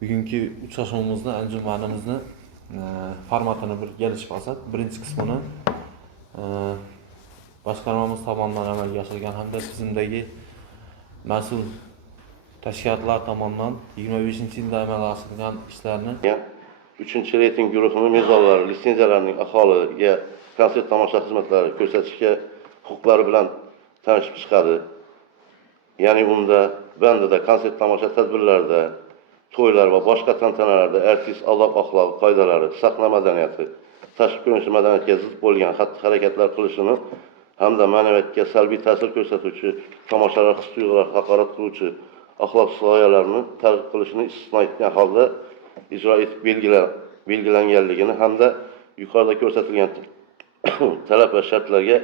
Bugungi uchrashuvimizni, anjumanimizni formatini bir kelishib olsak, birinchi qismini boshqarmamiz tomonidan amalga oshirilgan hamda tizimdagi mas'ul tashkilotlar tomonidan 25-yilda amalga oshirilgan ishlarni 3-reyting guruhining mezonlari litsenziyalarining aholiga konsert tomosha xizmatlari ko'rsatishga huquqlari bilan tanishib chiqadi. Ya'ni unda bandida konsert tomosha tadbirlarida, to'ylar va boshqa tantanalarda artist odob axloq qoidalari, sahna madaniyati, tashqi ko'rinish madaniyatiga zid bo'lgan xatti-harakatlar qilishini hamda ma'naviyatga salbiy ta'sir ko'rsatuvchi, tomoshalar his-tuyg'ularga haqorat qiluvchi axloqsiz g'oyalarni targ'ib qilishini istisno etgan holda ijro etib belgilanganligini hamda yuqorida ko'rsatilgan talab va shartlarga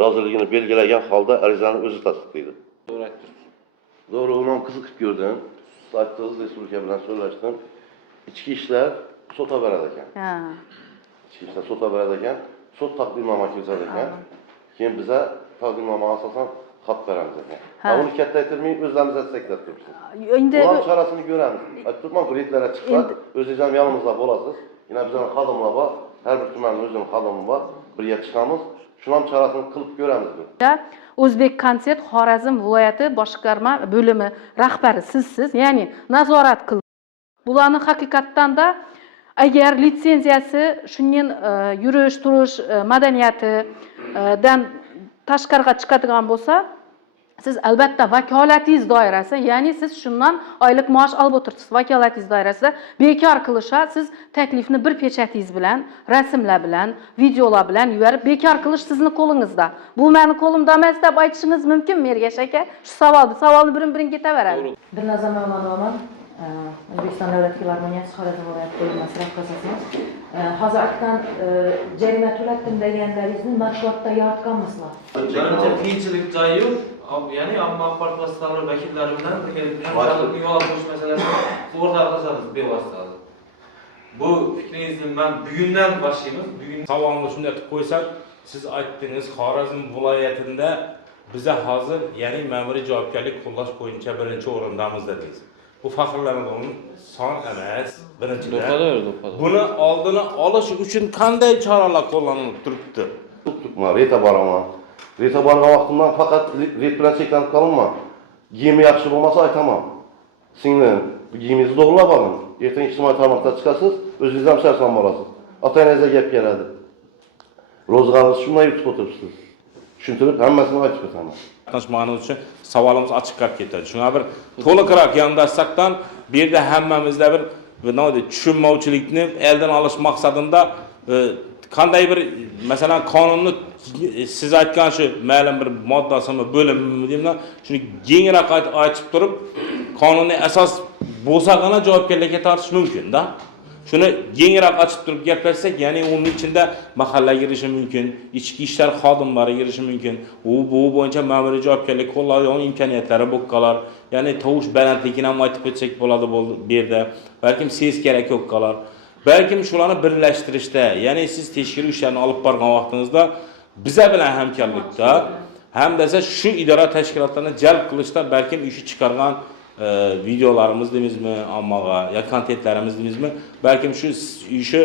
roziligini belgilagan holda arizani o'zi tasdiqlaydi. Doğru, onu qiziqib ko'rdim. Saytimiz Respublika bilan so'rashdim. İçki ishlar sota beradi ekan. Ha. İchki ishlar sota beradi ekan, sot taqdimnoma ko'rsatadi ekan. Keyin biza taqdimnoma asosan xat beramiz ekan. Uni katta aytmay o'zlarimiz aytsak deb turibsiz. Endi ular chorasini ko'ramiz. Aytibman, reytlarga chiqsa, o'zingiz ham yonimizda bo'lasiz. Yana bizning xodimlar bor, har bir tumanning o'zining xodimi bor. Birga chiqamiz. Shuni ham chorasini qilib ko'ramiz. O'zbek konsert Xorazm viloyati boshqarma bo'limi rahbari sizsiz, ya'ni nazorat qil. Bularni haqiqatdan da agar litsenziyasi shundan yurish, turish madaniyatidan tashqariga chiqadigan bo'lsa, siz albatta vakolatingiz doirasi, ya'ni siz shundan oylik maosh olib o'tirsiz. Vakolatingiz doirasida bekor qilishsa, siz taklifni bir pechatingiz bilan, rasmlar bilan, videolar bilan yuborib bekor qilish sizning qo'lingizda. Bu meni qo'limda emas deb aytishingiz mumkin Mergash aka. Shu savolni birin-birin ketaveradi. Dilnazar Mavlonoman, O'zbekiston Davlat filarmoniyasi Xorazm viloyati bo'linmasi rahbarasiman. Hozir aytgan jarima to'latdim deganlaringizni matbuotda yoritganmisizlar? Menimcha qiyinchilik joyi yo'q. Ya'ni omma axborot vositalari vakillari bilan birgalikda yo'l qo'yish masalasini o'rtoqlashamiz bevosita. Bu fikringizni men bugundan boshlaymiz. Bugun savolni shunday qilib qo'ysak, siz aytdingiz, Xorazm viloyatida biza hozir, ya'ni ma'muriy javobgarlik qo'llash bo'yicha birinchi o'rindamiz dedingiz. Bu faxrlanadigan son emas, birinchidan. Buni oldini olish uchun qanday choralar qo'llanilib turibdi? Reyta boraman. Reyta borgan vaqtimdan faqat reyt bilan cheklanib qolinman. Giyimi yaxshi bo'lmasa aytaman. Singlim, giyimingizni to'g'rilab oling. Ertaga ijtimoiy tarmoqda chiqasiz, o'zingiz ham sarson bo'lasiz. Ota-onangizga gap keladi. Ro'zg'oringizni shunday yutib o'tiribsiz. Tushuntirib, hammasini aytib o'taman. Qatnashmag'animiz uchun savolimiz ochiq qolib ketadi. Shunga bir to'liqroq yondashsakdan, bu yerda hammamizda bir tushunmovchilikni eldan olish maqsadida qanday bir masalan qonunni siz aytgan shu ma'lum bir moddasini bo'limimi deyman, shuni kengroq aytib turib, qonuniy asos bo'lsagina javobgarlikka tortish mumkin-da. Shuni kengroq ochib turib gaplashsak, ya'ni uning ichida mahalla girishi mumkin, ichki ishlar xodimlari girishi mumkin. Bu bo'yicha ma'muriy javobgarlik qo'llanadigan imkoniyatlari bo'lib qolar. Ya'ni tovush balandligini ham aytib o'tsak bo'ladi bu yerda. Balkim ses kerak bo'lib qolar. Balkim shularni birlashtirishda, ya'ni siz tekshiruv ishlarini olib borgan vaqtingizda biza bilan hamkorlikda, hamda shu idora tashkilotlarini jalb qilishda balkim ishi chiqargan videolarimiz deymizmi, ommaga ya kontentlarimiz deymizmi, balkim shu ishi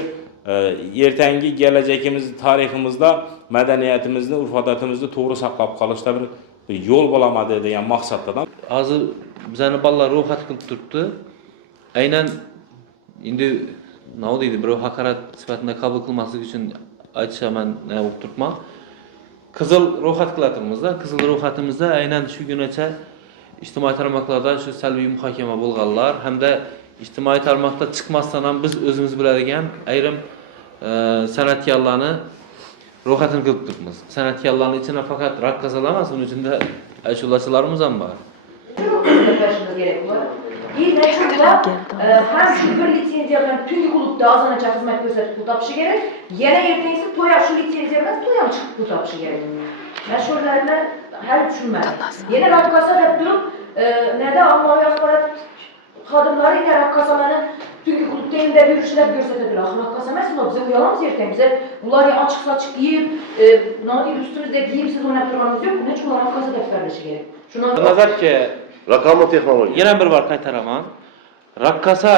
ertangi kelajakimiz, tariximizda madaniyatimizni, urf-odatimizni to'g'ri saqlab qolishda bir yo'l bo'lamadi degan maqsaddan. Hozir bizani bolalar ro'yxat qilib turibdi. Aynan endi nima deydi, birov haqorat sifatida qabul qilmaslik uchun aytishaman, nima bo'lib turibman. Qizil ro'yxat qilatimizda, qizil ro'yxatimizda aynan shu kungacha ijtimoiy tarmoqlarda shu salbiy muhokama bo'lganlar hamda ijtimoiy tarmoqda chiqmasdan ham biz o'zimiz biladigan ayrim san'atkorlarni ro'yxatini qilib turibmiz. San'atkorlarning ichida faqat raqqosalar emas, uning ichida ashulachilarimiz ham bor. Hem şu bir lisenziya bilan tungi klubda ozanacha xizmat ko'rsatib pul topishi kerak. Yana ertangisi to'ya shu lisenziya bilan to'ya chiqib pul topishi kerak. Men shularni hal tushunmadim. Yana raqqosa deb turib, nada ommaviy axborot xodimlari yana raqqosalarni tungi klubda endi yurishlab ko'rsatadilar. Raqqosa emas, biz uyalamiz ertaga. Biz ularga ochiq-sochiq kiyib, nima deydi, ustimizda kiyimsiz o'ynab turganimiz yo'q. Buning uchun raqqosa deb qaralishi kerak. Shuni nazarga Raqamli texnologiya. yana bir bor qaytaraman. Raqqosa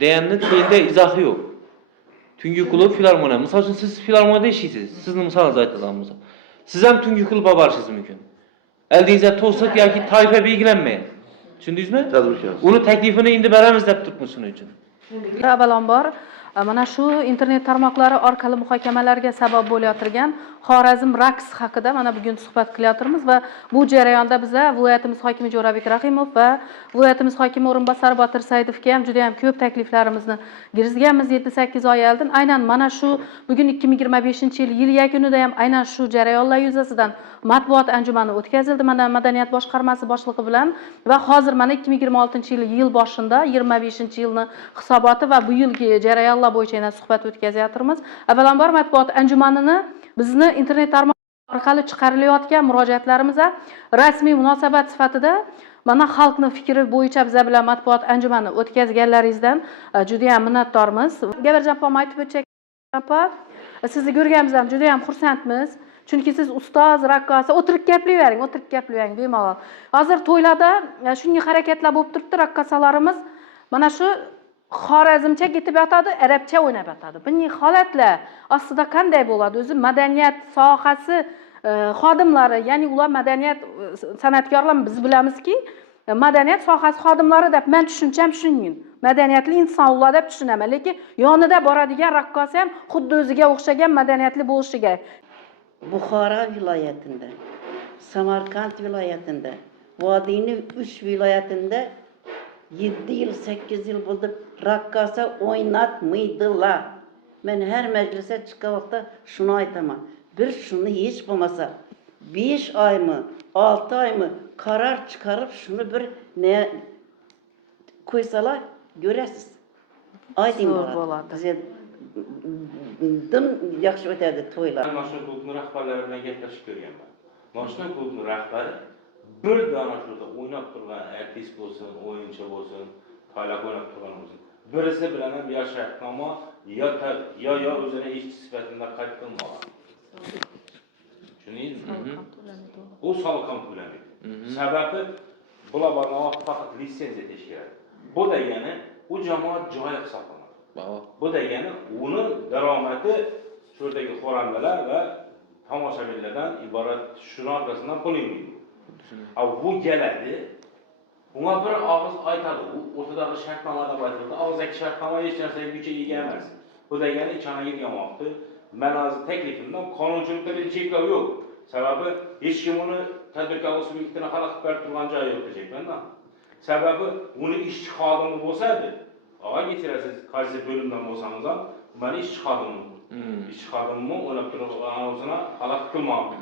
deganni teyinde izahı yok. Tungi klub filarmoniya. Misal üçün siz filarmoniyada işləyirsiniz. Sizin misalınızı aytacağım. Siz hem tungi kluba barışınız mümkün. Eldeyinizde to'siq yoki toifa belgilanmaydi. Tushundingizmi? Tadbirkor. Uni taklifini endi beramiz deb turibmiz shuning uchun. Avvalambor mana shu internet tarmoqlari orqali muhokamalarga sabab bo'layotgan Xorazm raqs haqida mana bugun suhbat qilyapmiz va bu jarayonda biza viloyatimiz hokimi Jo'rabek Rahimov va viloyatimiz hokimi o'rinbosari Botir Saidovga ham juda ham ko'p takliflarimizni kirgizganmiz 7-8 oy oldin. Aynan mana shu bugun 2025-yil yil yakunida ham aynan shu jarayonlar yuzasidan matbuot anjumani o'tkazildi mana madaniyat boshqarmasi boshlig'i bilan va hozir mana 2026-yil yil boshida 25-yilni hisoboti va bu yilgi jarayonlar bo'yicha yana suhbat o'tkazyapmiz. Avvalambor matbuot anjumanini bizni internet tarmoq orqali chiqarilayotgan murojaatlarimizga rasmiy munosabat sifatida mana xalqning fikri bo'yicha biz bilan matbuot anjumani o'tkazganlaringizdan juda ham minnatdormiz. Gabarjon opam aytib o'tsak, opa, sizni ko'rganimizdan juda ham xursandmiz. Chunki siz ustoz, raqqosa, o'tirib gaplayvering bemalol. Hozir to'ylarda shunga harakatlar bo'lib turibdi, raqqosalarimiz mana shu Xorazmcha ketib yotadi, arabcha o'ynab yotadi. Bunday holatlar ostida qanday bo'ladi? O'zi madaniyat sohasi xodimlari, ya'ni ular madaniyat san'atkorlar biz bilamizki, madaniyat sohasi xodimlari deb men tushuncham shunday. Madaniyatli insonlar deb tushunaman, lekin yonida boradigan raqqosa ham xuddi o'ziga o'xshagan madaniyatli bo'lishi kerak. Buxoro viloyatida, Samarqand viloyatida, Vodiyning 3 viloyatida 7 yil, 8 yil bo'ldi raqqosa o'ynatmaydilar. Men har majlisga chiqqan vaqtda shuni aytaman. Bir shuni hech bo'lmasa 5 oymi, 6 oymi qaror chiqarib shuni bir ne qo'ysalar ko'rasiz. Oydin bo'ladi. Bizga dim yaxshi o'tadi to'ylar. Mashhur klubning rahbarlari bilan gaplashib ko'rganman. Mashhur klubning rahbari bir dona shurda o'ynab turgan artist bo'lsin, o'yinchi bo'lsin, to'ylab o'ynab turgan bo'lsin. Birisi bilan ham yashirinqoma yo o'zini ishchi sifatida qayd qilmoqda. Tushundingizmi? U soliq ham to'lamaydi. Sababi bular faqat litsenziya tekish kerak. Bu degani u jamoat joyi hisoblanadi. Bu degani uni daromadi shurdagi xo'randalar va tomoshabinlardan iborat shuni orqasidan pul yeydi. Bu keladi, unga bir og'iz aytadi, u o'rtadagi shartnomada aytildi, og'izdagi shartnoma hech narsaga kuchga ega emas. Bu degani ichana girganmoqda. Men hozir taklifimdan qonunchilikda bir cheklov yo'q. Sababi hech kim uni tadbirkorlik subyektini xalaqit berib turgan joyi yo'q dejekmanda. Sababi uni ishchi xodimi bo'lsa-da, og'a kechirasiz, qaysi bo'limdan bo'lsangiz ham, men ishchi xodimim. Ishchi xodimimni o'ylab turib, o'zini xalaqit qilmoqda.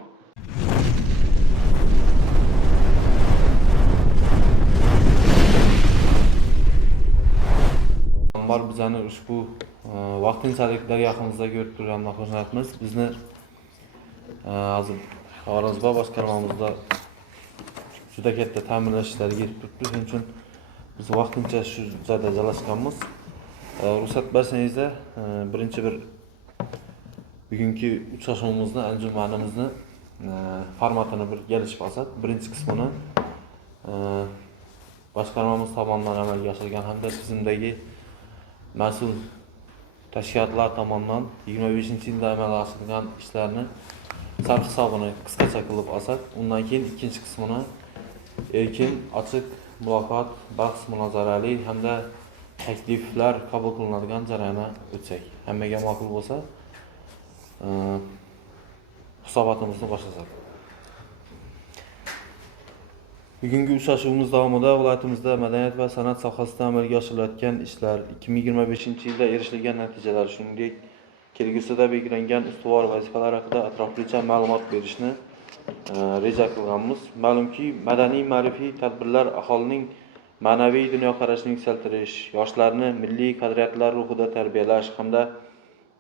Bor bizani ushbu vaqtinchalik daryoximizda ko'rib turgandan xursandmiz. Bizni hozir Xorazm boshqarmamizda juda katta ta'minlash ishlari ketib turibdi. Shuning uchun biz vaqtincha shu joyda joylashganmiz. Ruxsat bersangizlar, birinchi bir bugungi uchrashuvimizni, anjumanimizni formatini bir kelishib olsak, birinchi qismini boshqarmamiz tomonidan amalga oshirilgan hamda tizimdagi mas'ul tashkilotlar tomonidan 25-yilda amalga oshirilgan ishlarni sarf hisobini qisqacha qilib olsak, undan keyin ikkinchi qismini erkin, ochiq, muloqot, bahs, munozarali hamda takliflar qabul qilinadigan jarayonga o'tsak, hammaga ma'qul bo'lsa, hisobotimizni boshlasak. Bugungi uchrashuvimiz davomida viloyatimizda madaniyat va san'at sohasida amalga oshirilayotgan ishlar, 2025-yilda erishilgan natijalar, shuningdek kelgusida belgilangan ustuvor vazifalar haqida atroflicha ma'lumot berishni reja qilganmiz. Ma'lumki, madaniy-ma'rifiy tadbirlar aholining ma'naviy dunyoqarashini yuksaltirish, yoshlarni milliy qadriyatlar ruhida tarbiyalash hamda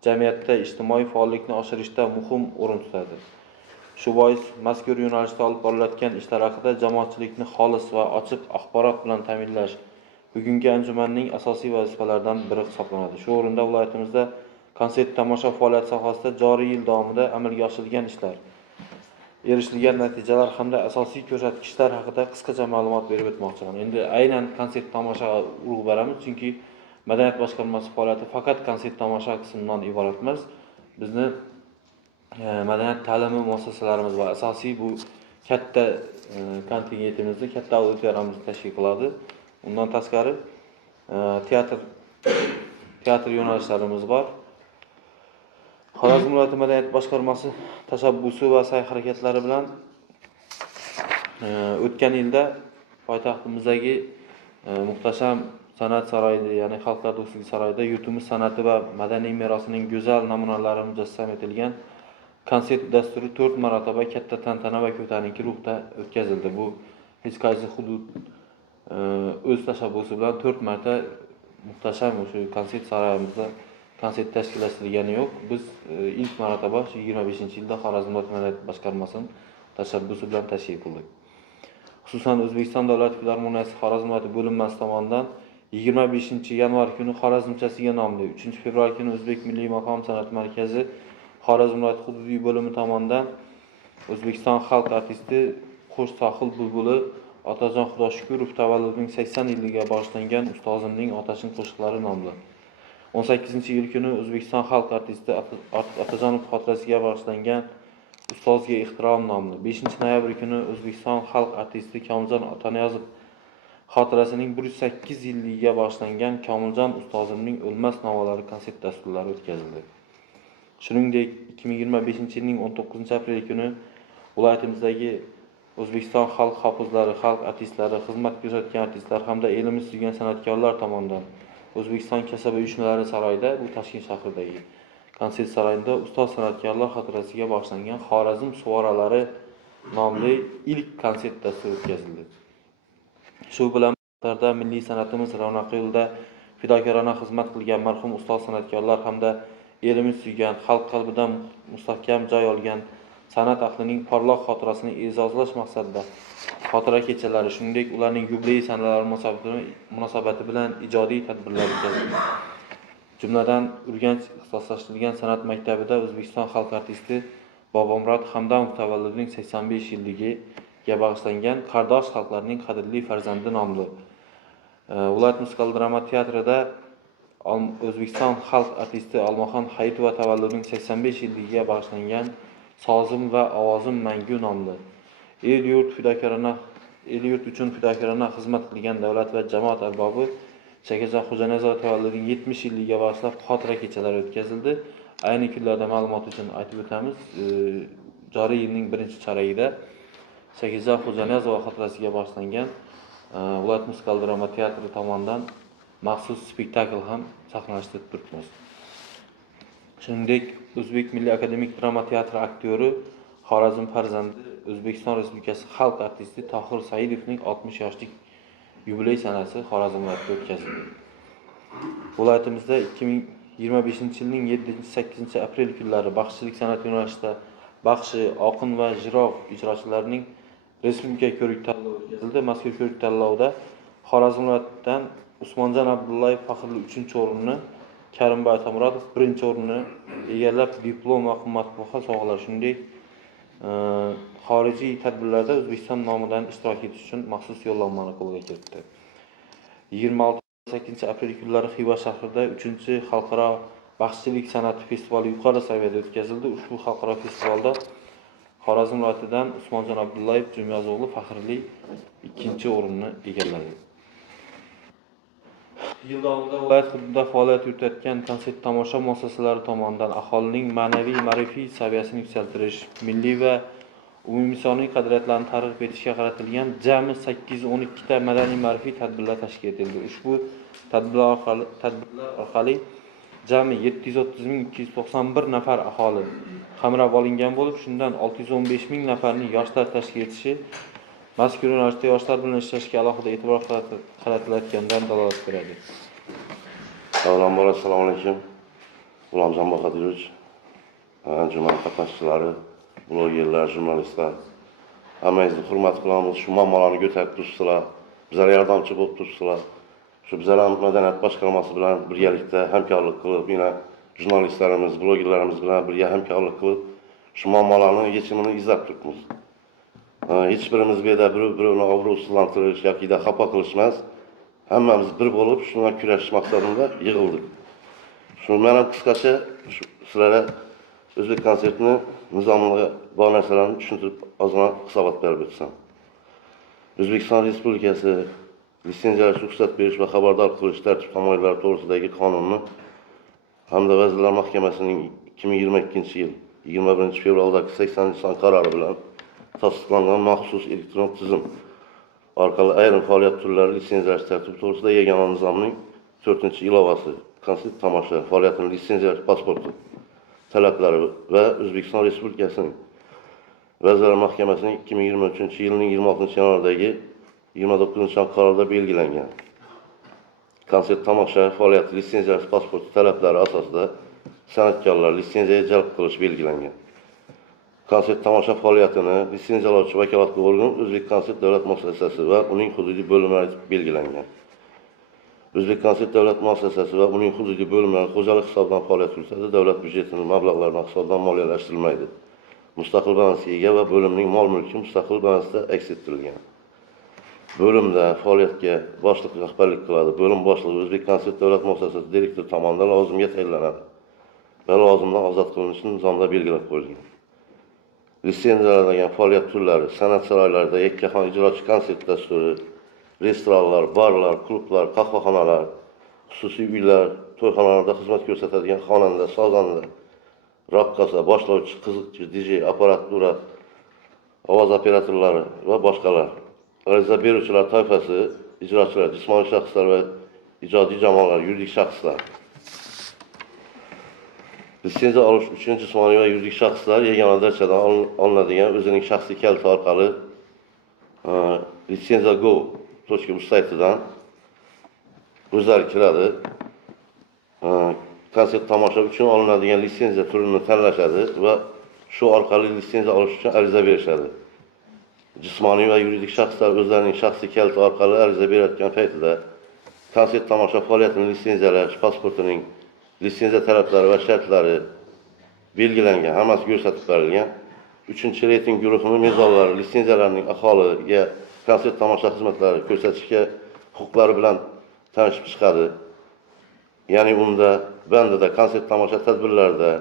jamiyatda ijtimoiy faollikni oshirishda muhim o'rin tutadi. Shu bois mazkur yo'nalishda olib borilayotgan ishlar haqida jamoatchilikni xolis va ochiq axborot bilan ta'minlash bugungi anjumanning asosiy vazifalaridan biri hisoblanadi. Shu o'rinda viloyatimizda konsert tomosha faoliyati sohasida joriy yil davomida amalga oshirilgan ishlar, erishilgan natijalar hamda asosiy ko'rsatkichlar haqida qisqacha ma'lumot berib o'tmoqchiman. Endi aynan konsert tomoshaga urg'u beramiz, chunki madaniyat boshqarmasi faoliyati faqat konsert tomosha qismidan iborat emas. Bizni madaniyat ta'limi muassasalarimiz va asosiy bu katta kontingentimizni, katta auditoriyamizni tashkil qiladi. Undan tashqari teatr yo'nalishlarimiz bor. Xorazm viloyati madaniyat boshqarmasi tashabbusi va sa'y-harakatlari bilan o'tgan yilda poytaxtimizdagi muhtasham san'at saroyida, ya'ni Xalqlar do'stligi saroyida yurtimiz san'ati va madaniy merosining go'zal namunalari mujassam etilgan konsert dasturi 4 marotaba katta tantana va ko'tarinki ruhda o'tkazildi. Bu hech qaysi hudud o'z tashabbusi bilan 4 marta muhtasham o'sha konsert saroyimizda konsert tashkillashtirilgani yo'q. Biz ilk marotaba 25-yilda Xorazm viloyat madaniyat boshqarmasining tashabbusi bilan tashkil qildik. Xususan O'zbekiston Davlat filarmoniyasi Xorazm viloyati bo'linmasi tomonidan 25-yanvar kuni Xorazmchasiga nomli, 3-fevral kuni O'zbek milliy maqom san'at markazi Xorazm viloyati hududiy bo'limi tomonidan O'zbekiston xalq artisti Qo'sh sohil bulbuli Otajon Xudoshukurov tavalludining 80 yilligiga bag'ishlangan ustozimning Otashin qo'shiqlari nomli. 18-iyul kuni O'zbekiston xalq artisti Otajonov xotirasiga bag'ishlangan Ustozga ehtirom nomli. 5-noyabr kuni O'zbekiston xalq artisti Komiljon Otaniyozov xotirasining 108 yilligiga bag'ishlangan Komiljon ustozimning o'lmas novalari konsert dasturlari o'tkazildi. Shuningdek, 2025-yilning 19-aprel kuni viloyatimizdagi O'zbekiston xalq hofizlari, xalq artistlari, xizmat ko'rsatgan artistlar hamda elimiz suygan san'atkorlar tomonidan O'zbekiston kasaba uyushmalari saroyida, bu Toshkent shahridagi konsert saroyida ustoz san'atkorlar xotirasiga bag'ishlangan Xorazm suvoralari nomli ilk konsert dasturi o'tkazildi. Shu bilan birga milliy san'atimiz ravnaqi yo'lida fidokorona xizmat qilgan marhum ustoz san'atkorlar hamda elimiz suygan, xalq qalbidan mustahkam joy olgan san'at ahlining porloq xotirasini e'zozlash maqsadida xotira kechalari, shuningdek ularning yubiley sanalari munosabati bilan ijodiy tadbirlar o'tkazildi. Jumladan Urganch ixtisoslashtirilgan san'at maktabida O'zbekiston xalq artisti Bobomurod Hamdamov tavalludining 85 yilligiga bag'ishlangan Qardosh xalqlarning qadrli farzandi nomli viloyat musikal drama teatrida O'zbekiston xalq artisti Almoxon Hayitova tavalludining 85 yilligiga bag'ishlangan Sozim va ovozim mangu nomli el yurt uchun fidokorona xizmat qilgan davlat va jamoat arbobi Shakajon Xo'janiyozov tavalludining 70 yilligiga bag'ishlab xotira kechalari o'tkazildi. Ayni kunlarda ma'lumot uchun aytib o'tamiz, joriy yilning 1-choragida Shakajon Xo'janiyozov xotirasiga bag'ishlangan viloyat musikal drama teatri tomonidan maxsus spektakl ham sahnalashtirib turibmiz. Shuningdek, O'zbek Milliy akademik drama teatri aktyori Xorazm farzandi O'zbekiston Respublikasi xalq artisti Tohir Saidovning 60 yoshlik yubiley sanasi Xorazm viloyatida o'tkazildi. Viloyatimizda 2025-yilning 7-8 aprel kunlari baxshichilik san'at yo'nalishida baxshi, oqin va jirov ijrochilarining respublika ko'rik-tanlovi o'tkazildi. Mazkur ko'rik-tanlovda Xorazm viloyatidan Usmonjon Abdullayev faxrli 3-o'rinni, Karimboy Atamuratov 1-o'rinni egallab, diplom va qimmatbaho sovg'alar, shuningdek xorijiy tadbirlarda O'zbekiston nomidan ishtirok etish uchun maxsus yo'llanmani qo'lga kiritdi. 26-8 aprel kunlari Xiva shahrida 3-xalqaro baxshichilik san'ati festivali yuqori saviyada o'tkazildi. Ushbu xalqaro festivalda Xorazm viloyatidan Usmonjon Abdullayev Jumyozog'li faxrli 2-o'rinni egalladi. Yil davomida viloyat hududida faoliyat yuritayotgan konsert tomosha muassasalari tomonidan aholining ma'naviy ma'rifiy saviyasini yuksaltirish, milliy va umuminsoniy qadriyatlarni targ'ib etishga qaratilgan jami 812 ta madaniy ma'rifiy tadbirlar tashkil etildi. Ushbu tadbirlar orqali jami 730.291 nafar aholi qamrab olingan bo'lib, shundan 615.000 nafarning yoshlar tashkil etishi mazkur yo'nalishda yoshlar bilan ishlashga alohida e'tibor qaratilayotganidan dalolat beradi. Avvalambor assalomu alaykum. G'ulomjon Boqadirovich, anjuman qatnashchilari, blogerlar, jurnalistlar, hammangizni hurmat qilamiz. Shu muammolarni ko'tarib turibsizlar, bizlarga yordamchi bo'lib turibsizlar. Shu bizlar ham madaniyat boshqarmasi bilan birgalikda hamkorlik qilib, yana jurnalistlarimiz, blogerlarimiz bilan birga hamkorlik qilib, shu muammolarni yechimini izlab turibmiz. Hech birimiz bu yerda birovni obro'sizlantirish yoki xafa qilish emas. hammamiz bir bo'lib shunga kurashish maqsadida yig'ildik. Shu men ham qisqacha sizlarga O'zbek konsertini nizomiga bor narsalarni tushuntirib ozgina hisobot berib o'tsam. O'zbekiston Respublikasi litsenziyalash, ruxsat berish va xabardor qilish tartib-tamoyillari to'g'risidagi qonunni hamda Vazirlar Mahkamasining 2022-yil 21-fevraldagi 80-son qarori bilan tasdiqlangan maxsus elektron tizim orqali ayrim faoliyat turlari litsenziyalash tartibi to'g'risida yagona nizomning 4-ilovasi konsert tomosha faoliyatini litsenziyalash pasporti talablari va O'zbekiston Respublikasining Vazirlar Mahkamasining 2023-yilning 26-yanvardagi 29-son qarorida belgilangan konsert tomosha faoliyati litsenziyalash pasporti talablari asosida san'atkorlar litsenziyaga jalb qilish belgilangan. Konsert tomosha faoliyatini litsenziyalovchi vakolatli organ O'zbek konsert davlat muassasasi va uning hududiy bo'limlari etib belgilangan. O'zbek konsert davlat muassasasi va uning hududiy bo'limlari xo'jalik hisobidan faoliyat yuritadi, davlat byudjetining mablag'laridan hisobidan moliyalashtirilmaydi. Mustaqil balansga ega va bo'limning mol-mulki mustaqil balansda aks ettirilgan. Bo'limda faoliyatga boshliq rahbarlik qiladi. Bo'lim boshlig'i O'zbek konsert davlat muassasasi direktori tomonidan lavozimga tayinlanadi va lavozimdan ozod qilinishi nizomda belgilab qo'yilgan. Litsenziyalangan faoliyat turlari san'at saroylarida yakkaxon ijrochi konsert dasturi, restoranlar, barlar, klublar, qahvaxonalar, xususiy uylar, to'yxonalarda xizmat ko'rsatadigan xonanda, sozanda, raqqosa, boshlovchi, qiziqchi, DJ, apparatura, ovoz operatorlari va boshqalar. Ariza beruvchilar toifasi, ijrochilar, jismoniy shaxslar va ijodiy jamoalar, yuridik shaxslar. Litsenziya olish uchun jismoniy va yuridik shaxslar yagona darchadan olinadigan o'zining shaxsiy kaliti orqali litsenziya.go.uz saytidan o'zlari kiradi. Konsert tomosha uchun olinadigan litsenziya turini tanlashadi va shu orqali litsenziya olish uchun ariza berishadi. Jismoniy va yuridik shaxslar o'zlarining shaxsiy kaliti orqali ariza berayotgan paytida konsert tomosha faoliyatini litsenziyalash pasportining litsenziya talablari va shartlari belgilangan, hammasi ko'rsatib berilgan. 3-reyting guruhining mezonlari litsenziyalarning aholiga konsert tomosha xizmatlari ko'rsatishga huquqlari bilan tanishib chiqadi. Ya'ni unda bandida konsert tomosha tadbirlarida,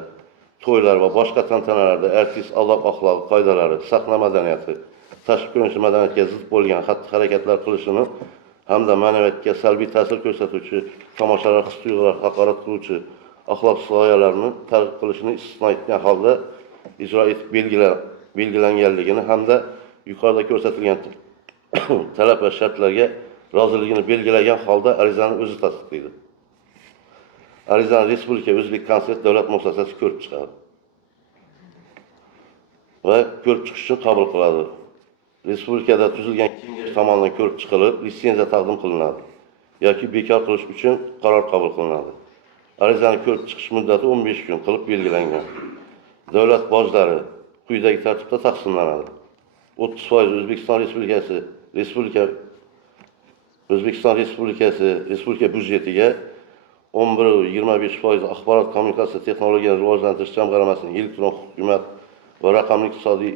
to'ylar va boshqa tantanalarda artist odob-axloq qoidalari, sahna madaniyati, tashqi ko'rinish madaniyatiga zid bo'lgan xatti-harakatlar qilishini hamda ma'naviyatga salbiy ta'sir ko'rsatuvchi, tomoshalar his-tuyg'ular haqorat qiluvchi axloqsiz g'oyalarni targ'ib qilishini istisno etgan holda ijro etib belgilanganligini hamda yuqorida ko'rsatilgan talab va shartlarga roziligini belgilagan holda arizani o'zi tasdiqlaydi. Arizani Respublika O'zbek konsert davlat muassasasi ko'rib chiqadi va ko'rib chiqish uchun qabul qiladi. Respublikada tuzilgan kengash tomonidan ko'rib chiqilib, litsenziya taqdim qilinadi yoki bekor qilish uchun qaror qabul qilinadi. Arizani ko'rib chiqish muddati 15 kun qilib belgilangan. Davlat bojlari quyidagi tartibda taqsimlanadi. 30% O'zbekiston Respublika byudjetiga, 11-25% axborot kommunikatsiya texnologiyalarini rivojlantirish jamg'armasining elektron hukumat va raqamli iqtisodiy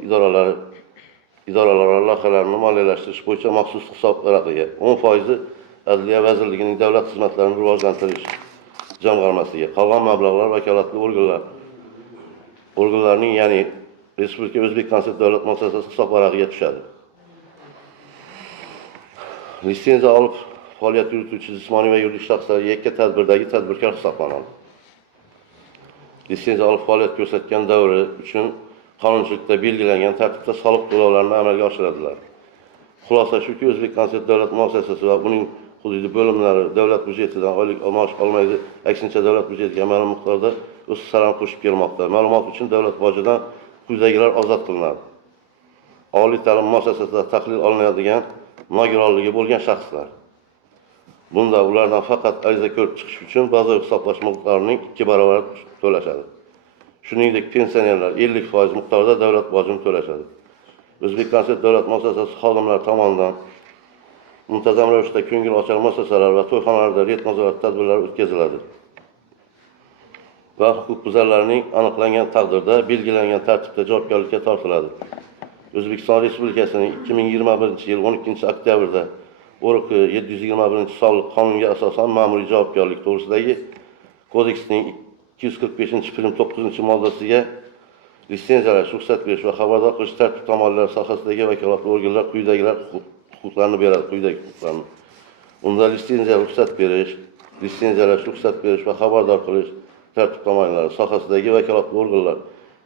idoralar loyihalarini moliyalashtirish bo'yicha maxsus hisob varaqaga, 10% Adliya vazirligining davlat xizmatlarini rivojlantirish jamg'armasiga, qolgan mablag'lar vakolatli organlarning, ya'ni Respublika O'zbek konsert davlat muassasasi hisob varag'iga tushadi. Litsenziya olib faoliyat yurituvchi jismoniy va yuridik shaxslar yakka tadbirdagi tadbirkor hisoblanadi. Litsenziya olib faoliyat ko'rsatgan davri uchun qonunchilikda belgilangan tartibda soliq to'lovlarini amalga oshiradilar. Xulosa shuki, O'zbek konsert davlat muassasasi va uning hududiy bo'limlari davlat byudjetidan oylik maosh olmaydi, aksincha davlat byudjetiga ma'lum miqdorda o'z hissalarini qo'shib kelmoqda. Ma'lumot uchun davlat bojidan quyidagilar ozod qilinadi. Oliy ta'lim muassasasida tahlil olinadigan nogironligi bo'lgan shaxslar. Bunda ulardan faqat ariza ko'rib chiqish uchun bazaviy hisoblash miqdorining 2 barobar to'lashadi. Shuningdek, pensionerlar 50% miqdorda davlat bojini to'lashadi. O'zbek konsert davlat muassasasi xodimlari tomonidan muntazam ravishda ko'ngilochar muassasalar va to'yxonalarda ret nazorat tadbirlari o'tkaziladi. Va huquqbuzarlarning aniqlangan taqdirda belgilangan tartibda javobgarlikka tortiladi. O'zbekiston Respublikasining 2021-yil 12-oktyabrda ORK 721-sonli qonunga asosan ma'muriy javobgarlik to'g'risidagi kodeksning 245-film 9-moddasiga litsenziyalash, ruxsat berish va xabardor qilish tartib-taomillari sohasidagi vakolatli organlar quyidagilar huquqlarni beradi. Quyidagi huquqlarni. Unda litsenziya, ruxsat berish, litsenziyalash, ruxsat berish va xabardor qilish tartib-taomillari sohasidagi vakolatli organlar,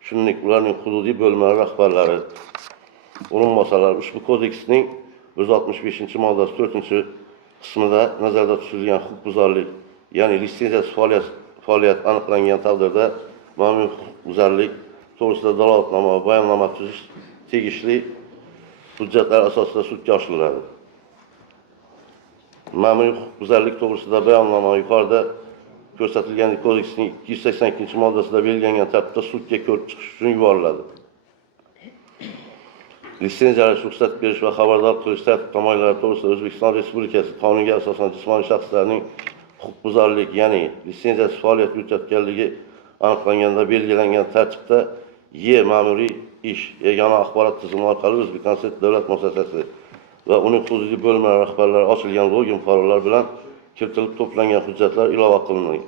shuningdek ularning hududiy bo'limlari rahbarlari, o'rinbosarlar ushbu kodeksning 165-moddasi 4-qismida nazarda tutilgan huquqbuzarlik, ya'ni litsenziyasiz faoliyat aniqlangan taqdirda ma'muriy huquqbuzarlik to'g'risida dalolatnoma va bayonnoma tuzish tegishli hujjatlar asosida sudga oshiriladi. Ma'muriy huquqbuzarlik to'g'risida bayonnoma yuqorida ko'rsatilgan kodeksning 282-moddasida belgilangan tartibda sudga ko'rib chiqish uchun yuboriladi. Litsenziyalash, ruxsat berish va xabardor qilish tartib-taomillari to'g'risida O'zbekiston Respublikasi qonuniga asosan jismoniy shaxslarning huquqbuzarlik, ya'ni litsenziyasiz faoliyat yuritayotganligi aniqlanganda belgilangan tartibda ma'muriy ish yagona axborot tizimi orqali O'zbekkonsert davlat muassasasi va uning hududiy bo'limlari rahbarlari ochilgan login paroller bilan kiritilib to'plangan hujjatlar ilova qilingan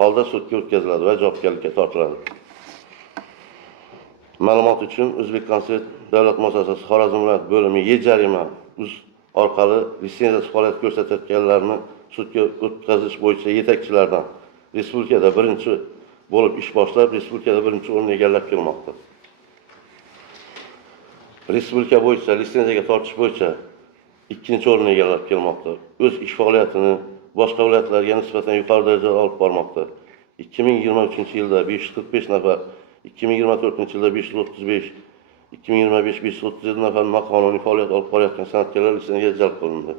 holda sudga o'tkaziladi va javobgarlikka tortiladi. Ma'lumot uchun O'zbekkonsert davlat muassasasi Xorazm viloyat bo'limi jarima uz orqali litsenziyasiz faoliyat ko'rsatayotganlarni sudga o'tkazish bo'yicha yetakchilardan respublikada birinchi bo'lib ish boshlab, respublikada birinchi o'rinni egallab kelmoqda. Respublika bo'yicha litsenziyaga tortish bo'yicha ikkinchi o'rinni egallab kelmoqda. O'z ish faoliyatini boshqa viloyatlarga nisbatan yuqori darajada olib bormoqda. 2023-yilda 545 nafar, 2024-yilda 535, 2025 537 nafar noqonuniy faoliyat olib borayotgan san'atkorlar litsenziyaga jalb qilindi.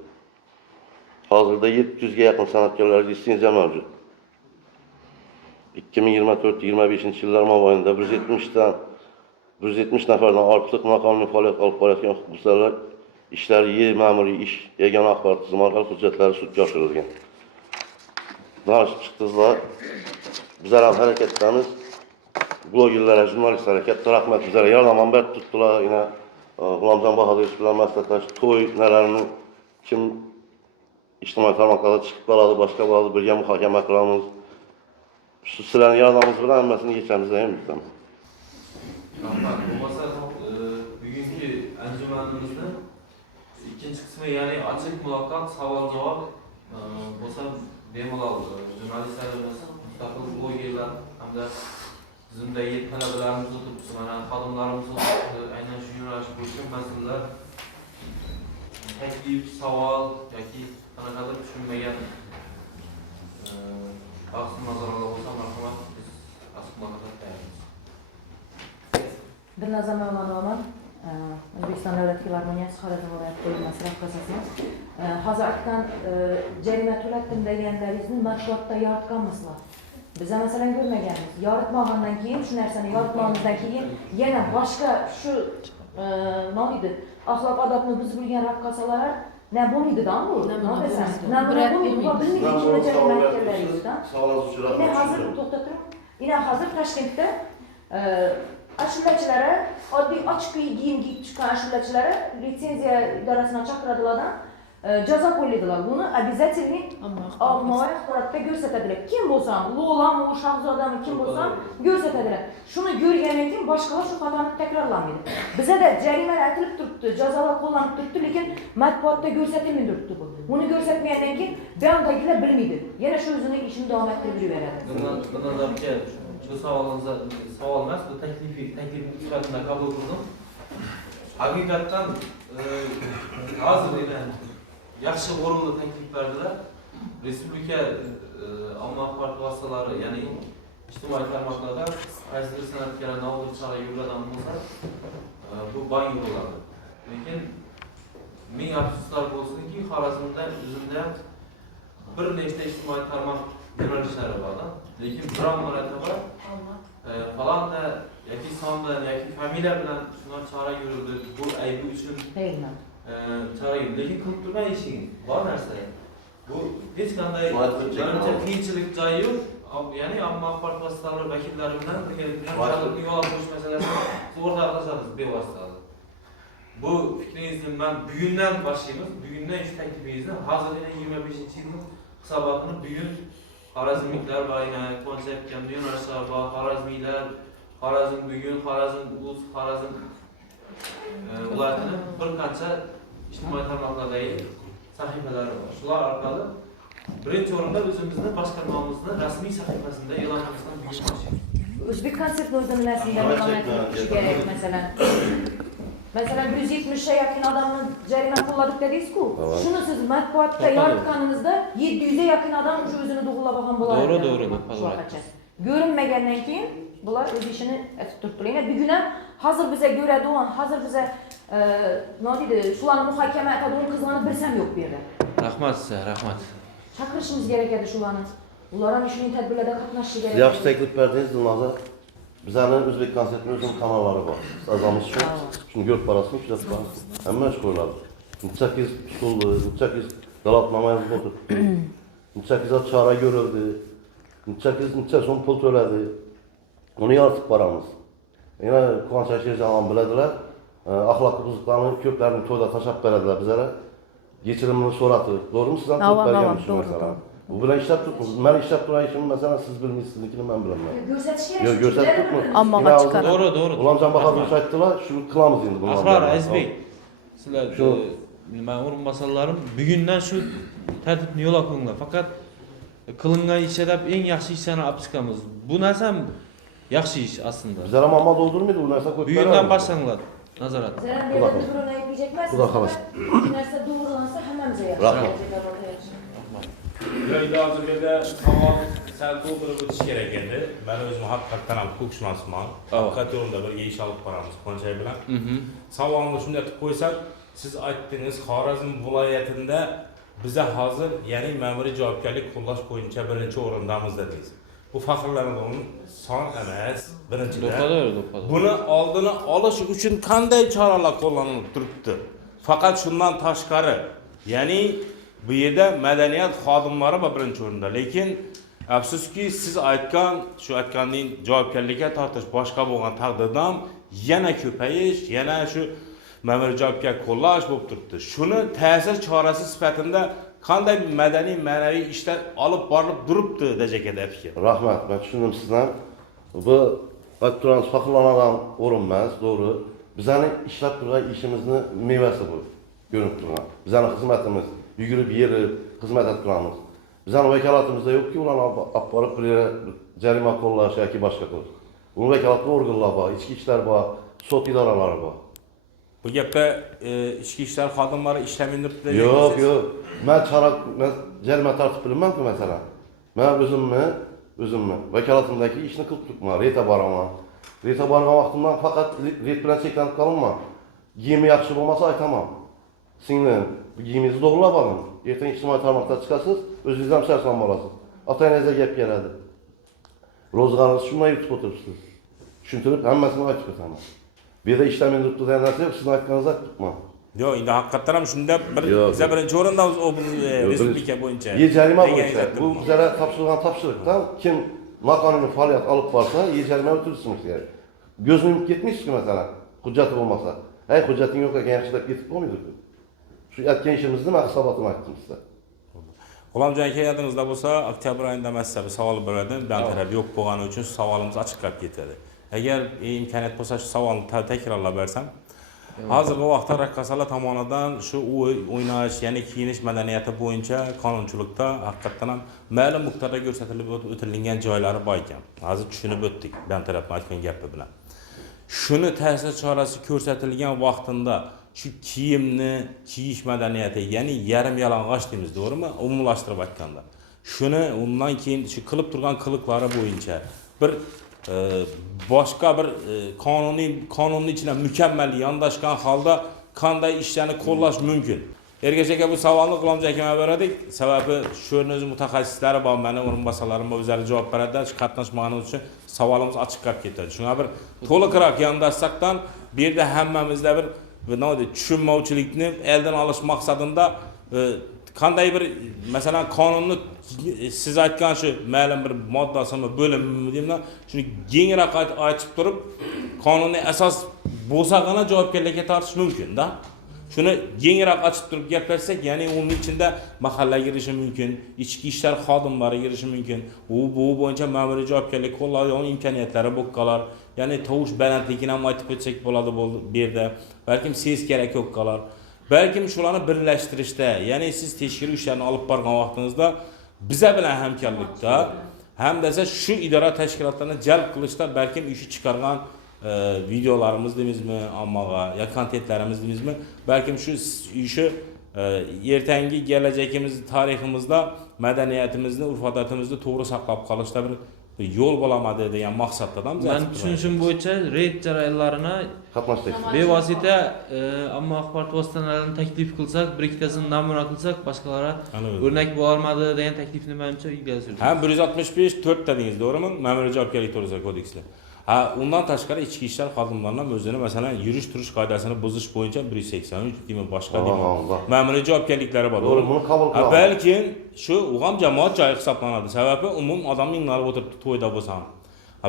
Hozirda 700 ga yaqin san'atkorlar litsenziya mavjud. 2024-25 yillar mobaynida 170 nafardan ortiq noqonuniy faoliyat olib borayotgan huquqbuzarlar ishlari ma'muriy ish yagona axborot tizimi orqali hujjatlari sudga oshirilgan. Danışib chiqdingizlar. Bizlar ham harakatdamiz. Blogerlarga, jurnalistlarga katta rahmat. Bizlar yordam berib turibdilar. Yana G'ulomjon Bahodirov bilan maslahatlash, to'y nalarini kim ijtimoiy tarmoqlarda chiqib qoladi, boshqa bo'ladi, birga muhokama qilamiz. Sizlarning yordamingiz bilan hammasini yechamiz ham bizdan. Rahmat. Bo'lmasa bugungi anjumanimizni ikkinchi qismi, ya'ni ochiq muloqot, savol-javob bo'lsa bemalol jurnalistlarimiz, mustaqil blogerlar hamda bizimdagi talabalarimiz o'tiribdi, mana xodimlarimiz o'tiribdi. Aynan shu yo'nalish bo'yicha masalalar, taklif, savol yoki qanaqadir tushunmagan bahs nazarda bo'lsa marhamat, biz ochiq muloqotga tayyormiz. Dilnazar Mavlonoman, O'zbekiston Davlat filarmoniyasi Xorazm viloyati bo'linmasi rahbarasiman. Hozir aytgan jarima to'latdim deganlaringizni matbuotda yoritganmisizlar? Biz masalan ko'rmaganmiz. Yoritmagandan keyin, shu narsani yoritmagandan keyin yana boshqa shu nima deydi, axloq odobni buzib bo'lgan raqqosalar ne bo'lmaydi-da bu? Nima desam? Nima bo'lmaydi? Bu bilmaydi kimga jarima aytganlaringizdan. Yine hozir to'xtab turing. Yine hozir Toshkentda ashulachilar, oddiy ochiq kiyim kiyib chiqqan ashulachilar litsenziya idorasidan chaqiradilardan jazo qo'yadilar. Buni обязательный ommaviy axborotda ko'rsatadilar. Kim bo'lsa, Lolami, Shahzodami, kim bo'lsa ko'rsatadilar. Shuni ko'rgandan keyin boshqalar shu xatoni takrorlamaydi. Bizda jarimalar aytilib turibdi, jazolar qo'llanib turibdi, lekin matbuotda ko'rsatilmay turibdi bu. Buni ko'rsatmagandan keyin buyondagilar bilmaydi. Yana shu o'zining ishini davom ettirib yuraveradi. Bundan shu savolingiz savol emas, bu taklif sifatida qabul qildim. Haqiqatan hozir yaxshi o'rinli taklif berdilar. Respublika ommaviy axborot vositalari, ya'ni ijtimoiy tarmoqlarda qaysidir san'atkorlar nodirchilar yo'llagan bo'lsa, bu bang bo'ladi. Lekin ming afsuslar bo'lsinki, Xorazmda o'zimda bir nechta ijtimoiy tarmoq yo'nalishlari bor. Lekin biron marotaba falonda yoki son bilan yoki familiya bilan shunday chora yurdi, bu aybi uchun chora yurdi. Lekin qilib turgan ishing bor narsa. Bu hech qanday qiyinchilik joyi yo'q. Ya'ni ommaviy axborot vositalari vakillari bilan birgalikda yo'l qo'yish masalasini o'rtoqlashamiz bevosita. bu fikringizni ben bugünden başlayayım. Bugünden şu teklifingizni hazır yine 25. yılın hisobotini bugun Xorazmliklar va yine konseptga yo'nalishlar va Xorazmiylar, Xorazm bugun, Xorazm uz, Xorazm ularni bir qancha ijtimoiy tarmoqlardagi sahifalari bor. Shular orqali birinchi o'rinda o'zimizni boshqarmamizni rasmiy sahifasida e'lon qilishdan bugun boshlaymiz. O'zbek konsert o'zlamasida e'lon etilishi kerak mesela. Mesela 170'e yakın adamın jarima qo'lladik dedingiz-ku. Shuni siz matbuotda yoritganingizda 700'e yakın adam o'sha o'zini to'g'rilab olgan bo'ladi. Doğru. Görünmegenden keyin bular o'z ishini etib turibdilar. Yana bugun ham hozir bizga ko'radigan, hozir biza nima deydi, shularni muhokama etadigan qizlarni bilsam yo'q bu yerda. Rahmat size, rahmat. Chaqirishimiz kerak edi shularni. Ular ham shuning tadbirlarda qatnashishi kerak. Yaxshi taklif berdingiz Dilnoza. Bizlarning O'zbek konsertning o'zining kanallari bor. Azamiz shu. Shuni ko'rib borasizmi, ishlab borasiz. Hamma ish qo'yiladi. Necha qiz pishqildi, necha qiz dalatnamayaz o'tiribdi. Necha qiz chora ko'rildi. Necha so'm pul to'ladi. Uni yoritib boramiz. Yana Quvonch Sherzamon biladilar. Axloqiy buzuqlarni ko'plarni to'yda tashlab beradilar bizlara. Kechirimini so'radi. To'g'rimi? Sizdan to'p berganmiz masalan. Bu bilan ishlab turibmiz. Men ishlab turayishim masalan siz bilmaysizligini men bilaman. Ko'rsatish kerak. Yo'q, ko'rsatib turibmiz. Ommaga chiqaradi. Doğru. Ulancan Bahadur aytdilar, shuni qilamiz endi bundan. Ahrar Azbek. Sizlar Şu men o'rinbosarlarim bugundan shu tartibni yo'l qo'yinglar. Faqat qilingan ishlarda eng yaxshi ishlarni olib chiqamiz. Bu narsa ham yaxshi ish aslında. bizlar ham omma doldurmaydi, u narsa ko'p. Bugundan boshlanglar. Nazorat. Zarar beradi, turuni aytmayacak emas. Xudo xolos. Bu narsa to'g'rilansa hammamizga yaxshi. Rahmat. Joyda hozir bu yerda savol sal to'ldirib o'tish kerak edi. Men o'zim haqiqatan ham huquqshunosman. Haqiqat yo'lida birga ish olib boramiz Qo'nchay bilan. Savolni shunday qilib qo'ysak, siz aytdingiz Xorazm viloyatida biza hozir, ya'ni ma'muriy javobgarlik qo'llash bo'yicha birinchi o'rindamiz dedingiz. Bu faxrlanadigan son emas, birinchidan. Do'ppa. Buni oldini olish uchun qanday choralar qo'llanilib turibdi? Faqat shundan tashqari, ya'ni bu yerda madaniyat xodimlari va birinchi o'rinda, lekin afsuski siz aytganning javobgarlikka tortish boshqa bo'lgan taqdirda ham yana ko'payish, yana shu ma'muriy javobgarlik qo'llash bo'lib turibdi. Shuni ta'sir chorasi sifatida qanday madaniy ma'naviy ishlar olib borilib turibdi dejakada fikr. Rahmat, men tushundim sizdan. Bu ayttiramiz faxrlanadigan o'rin emas, to'g'ri. Bizning ishlab turgan ishimizni mevasi bu. Ko'rinib turgan. Bizning xizmatimiz yugurib yerib xizmat etib turamiz. Bizning vakolatimizda yo'qki, ularni olib borib bir jarima qo'llash yoki boshqa qilish. Uning vakolatli organlar bor, ichki ishlar bor, sud idoralari bor. Bu gapda ichki ishlar xodimlari ishlamaydi deb Yo'q. Men jarima tartib bilmayman-ku masalan. Men o'zimni vakolatimdagi ishni qilib turibman, reta boraman. Reta borgan vaqtimdan faqat ret bilan cheklanib qolmayman. Kiyimi yaxshi bo'lmasa aytaman. Singlim, bu kiyimingizni to'g'rilab oling. Ertaga ijtimoiy tarmoqda chiqasiz, o'zingiz ham sarson bo'lasiz. Ota-onangizga gap keladi. Ro'zg'oringizni shunday yutib o'tiribsiz. Tushuntirib, hammasini aytib o'taman. Bu yerda ishlamaydi deb turgan narsa yo'q, sizning aytganingizni aytibman. Yo'q, endi haqiqatan ham shunda biza birinchi o'rindamiz respublika bo'yicha. Jarima bo'yicha bu bizlarga topshirilgan topshiriqdan kim noqonuniy faoliyat olib borsa, jarima o'tirishimiz kerak. Ko'zni yumib ketmaysizku masalan, hujjati bo'lmasa. Hujjating yo'q ekan yaxshi deb ketib bo'lmaydi-ku. Shu aytgan ishimizni men hisobotini aytdim sizga. G'ulomjon aka yodingizda bo'lsa, oktyabr oyida massa bir savol berdim. Ben taraf yo'q bo'lgani uchun savolimiz ochiq qolib ketadi. Agar imkoniyat bo'lsa shu savolni takrorlab bersam, hozirgi vaqtda raqqosalar tomonidan shu o'ynash, ya'ni kiyinish madaniyati bo'yicha qonunchilikda haqiqatan ham ma'lum miqdorda ko'rsatilib o'tilgan joylari bor ekan. Hozir tushunib o'tdik, ben tarafdan aytgan gapi bilan. Shuni ta'sir chorasi ko'rsatilgan vaqtida shu kiyimni kiyish madaniyati, ya'ni yarim yalang'och deymiz, to'g'rimi? Umumlashtirib aytganda. Shuni undan keyin shu qilib turgan qiliqlari bo'yicha bir boshqa bir qonunning ichida mukammal yondashgan holda qanday ishlarni qo'llash mumkin? Ergash aka bu savolni G'ulomjon akaga beradik. Sababi shu o'z mutaxassislari bor, meni o'rinbosarlarim o'zlari javob beradi. Shu qatnashmaganimiz uchun savolimiz ochiq qolib ketadi. Shunga bir to'liqroq yondashsakdan bu yerda hammamizda bir tushunmovchilikni eldan olish maqsadida qanday bir masalan qonunni siz aytgan shu ma'lum bir moddasini bo'limini deyman, shuni kengroq aytib turib, qonuniy asos bo'lsag'ana javobgarlikka tortish mumkin-da. Shuni yengroq ochib turib gaplashsak, ya'ni uning ichida mahalla girishi mumkin, ichki ishlar xodimlari girishi mumkin. Bu bo'yicha ma'muriy javobgarlik qo'llanadigan imkoniyatlari bo'lib qolar. Ya'ni tovush balandligini ham aytib o'tsak bo'ladi bu yerda. Balkim ses kerak bo'lib qolar. Balkim shularni birlashtirishda, ya'ni siz tekshiruv ishlarini olib borgan vaqtingizda biza bilan hamkorlikda, ham desa shu idora tashkilotlarini jalb qilishda balkim ishi chiqargan videolarimiz deymizmi, ommaga ya kontentlarimiz deymizmi, balkim shu ishi ertangi kelajagimiz, tariximizda madaniyatimizni, urf-odatimizni to'g'ri saqlab qolishda bir yo'l bo'lamadi degan maqsaddan biz Men tushunishim bo'yicha reyd jarayonlarini Qatnashdik. bevosita ammo axborot vositalarini taklif qilsak, bir ikkitasini namuna qilsak, boshqalari o'rnak bo'lolmadi degan taklifni menimcha ilgari surdik. Ha 165 4 dedingiz, to'g'rimi? Ma'muriy javobgarlik to'g'risida kodeksda. Ha, undan tashqari ichki ishlar xodimlarining o'zini masalan yurish-turish qoidasini buzish bo'yicha 183 deymi, boshqa deymi. Ma'muriy javobgarliklari bor. To'g'ri, buni qabul qilamiz. Balkim shu o'g'am jamoat joyi hisoblanadi. Sababi umum odam minglar o'tiribdi to'yda bo'lsa ham.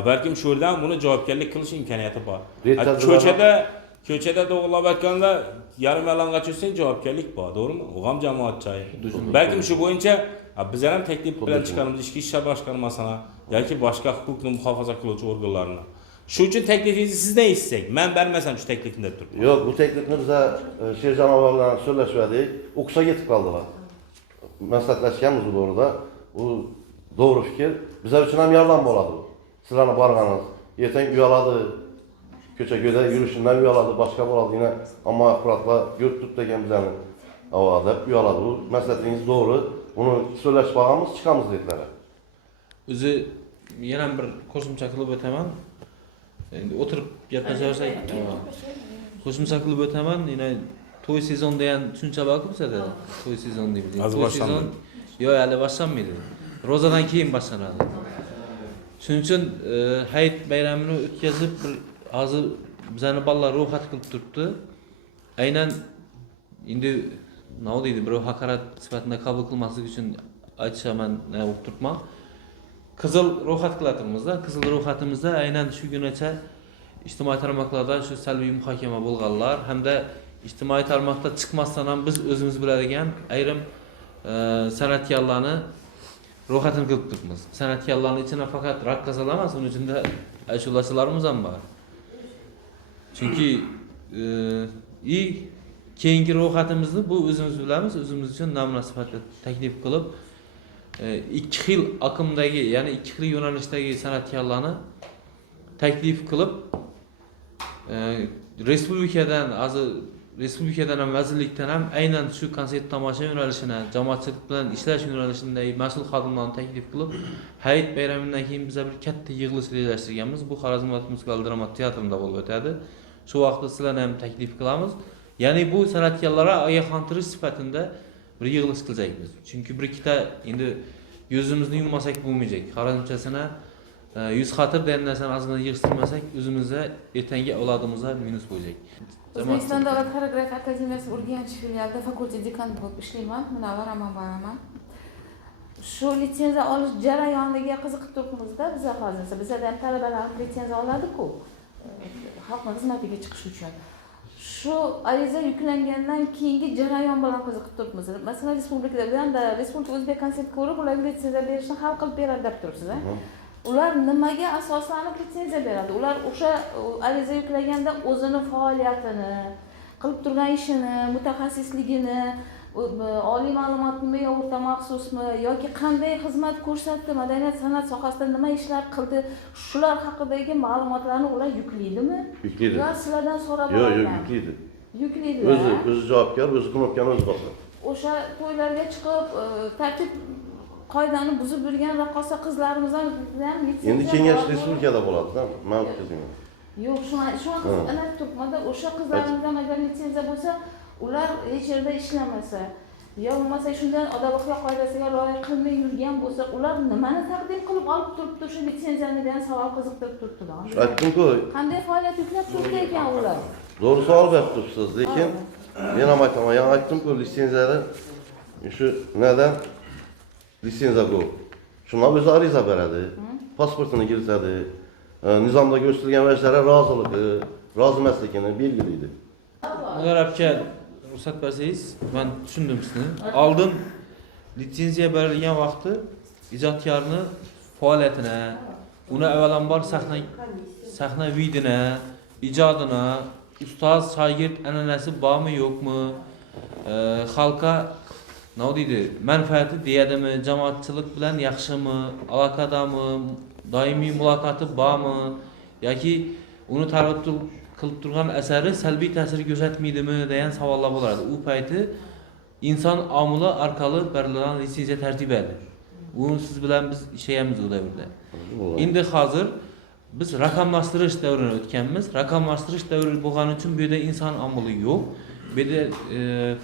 Balkim shu yerdan buni javobgarlik qilish imkoniyati bor. Ko'chada to'g'rilab aytganda yarim yalang'och yursan javobgarlik bor, to'g'rimi? O'g'am jamoat joyi. Balkim shu bo'yicha bizlar ham taklif bilan chiqaramiz ichki ishlar boshqarmasini yoki boshqa huquqni muhofaza qiluvchi organlarni. Shu uchun taklifingizni sizdan eshitsak, men bermasam shu taklifni deb turibman. Yo'q, bu taklifni biza Sherjan aka bilan so'zlashdik. O'qishga yetib qoldilar. Maslahatlashganmiz bu o'rinda. U to'g'ri fikr. Bizlar uchun ham yordam bo'ladi bu. Sizlarni borganingiz, ertaga uyaladi, ko'cha-ko'yda yurishimdan uyaladi, boshqa bo'ladi, yana ammo axborotlar yo'tib degan bizlarni deb uyaladi. Bu maslahatingiz to'g'ri. Buni so'zlashib qolamiz, chiqamiz dedilar. O'zi yana bir qo'shimcha qilib o'taman. Endi o'tirib gaplashaversak, qo'shimcha qilib o'taman. Yana to'y sezon degan tushuncha bor-ku bizda. To'y sezon deymiz. To'y sezon yo'q, hali boshlanmaydi. Ro'zadan keyin boshlanadi. Shuning uchun hayit bayramini o'tkazib bir hozir bizani bolalar ro'yxat qilib turibdi. Aynan endi nima deydi, birov haqorat sifatida qabul qilmaslik uchun aytishaman, nima bo'lib turibman. Qizil ro'yxat qilatimizda, qizil ro'yxatimizda aynan shu kungacha ijtimoiy tarmoqlarda shu salbiy muhokama bo'lganlar hamda ijtimoiy tarmoqda chiqmasdan ham biz o'zimiz biladigan ayrim san'atkorlarni ro'yxatini qilib turibmiz. San'atkorlarning ichida faqat raqqosalar emas, uning ichida ashulachilarimiz ham bor. Chunki keyingi ro'yxatimizni bu o'zimiz bilamiz, o'zimiz uchun namuna sifatida taklif qilib, ikki xil aqimdagi, ya'ni ikki xil yo'nalishdagi san'atkorlarni taklif qilib, respublikadan ham vazirlikdan ham aynan shu konsert tomosha yo'nalishini, jamoatchilik bilan ishlash yo'nalishidagi mas'ul xodimlarni taklif qilib, hayit bayramidan keyin biz bir katta yig'ilish rejalashtirganmiz. Bu Xorazm musikal drama teatrida bo'lib o'tadi. Shu vaqtda sizlarni ham taklif qilamiz. Ya'ni bu san'atkorlarga ogohlantirish sifatida bir yig'ilish qilacakmiz. Chunki bir ikkita endi yuzimizni yummasak bo'lmaydi. Xorazmchasini yuz xatir degan narsani ozgina yig'ishtirmasak, o'zimizga ertangi avlodimizga minus bo'lacak. O'zbekiston Davlat xoreografiya akademiyasi Urganch filialida fakultet dekani bo'lib ishlayman. Munavvar Amanboyevaman. Shu litsenziya olish jarayoniga qiziqib turibmizda, biz hozircha bizada ham talabalar litsenziya oladi-ku. Xalqning xizmatiga chiqish uchun. Shu ariza yuklangandan keyingi jarayon bilan qiziqib turibmiz. Masalan, Respublika O'zbek konsert ko'rib, ularga litsenziya berishni hal qilib beradi deb turibsiz. Ular nimaga asoslanib litsenziya beradi? Ular o'sha ariza yuklaganda o'zini faoliyatini, qilib turgan ishini, mutaxassisligini, oliy ma'lumotmi yo o'rta maxsusmi yoki qanday xizmat ko'rsatdi, madaniyat san'at sohasida nima ishlar qildi, shular haqidagi ma'lumotlarni ular yuklaydimi? Yuklaydi. Yo sizlardan so'rab Yo'q, olaman. yuklaydi. Yuklaydi. O'zi javobgar, o'zi qilayotgan o'zi bosadi. O'sha to'ylarga chiqib, tartib qoidani buzib yurgan raqqosa qizlarimizdan ham litsenziya. Endi kengash respublikada bo'ladi-da, men o'tkazmayman. Yo'q, shuni aytib turibman-da, o'sha qizlarimizdan agar litsenziya bo'lsa, ular hech yerda ishlamasa, yo bo'lmasa shundan odam-axloq qoidasiga rioya qilmay yurgan bo'lsa, ular nimani taqdim qilib olib turibdi o'sha litsenziyani degan savol qiziqtirib turibdi-da. Aytdim-ku. Qanday faoliyat yuklab turibdi ekan ular? To'g'ri savol berib turibsiz, lekin men ham aytaman, yana aytdim-ku, litsenziyada shu nadan litsenziya bu. Shundan o'zi ariza beradi, pasportini kiritadi, nizomda ko'rsatilgan vajlarga roziligi, rozi emasligini belgilaydi. Munar aka ruxsat bersangiz, men tushundim sizni. Oldin litsenziya berilgan vaqti ijodkorni faoliyatini, uni avvalambor sahna vidini, ijodini, ustoz shogird an'anasi bormi yo'qmi, xalqqa nima deydi, manfaati deyadimi, jamoatchilik bilan yaxshimi, aloqadami, doimiy muloqoti bormi yoki uni targ'ib qilib turgan asari salbiy ta'sir ko'rsatmaydimi degan savollar bo'lardi. U payti inson omili orqali berilgan litsenziya tartibi edi. Uni siz bilan biz ishlayapmiz u davrda. Endi hozir biz raqamlashtirish davrini o'tganmiz. Raqamlashtirish davri bo'lgani uchun bu yerda inson omili yo'q. Bu yerda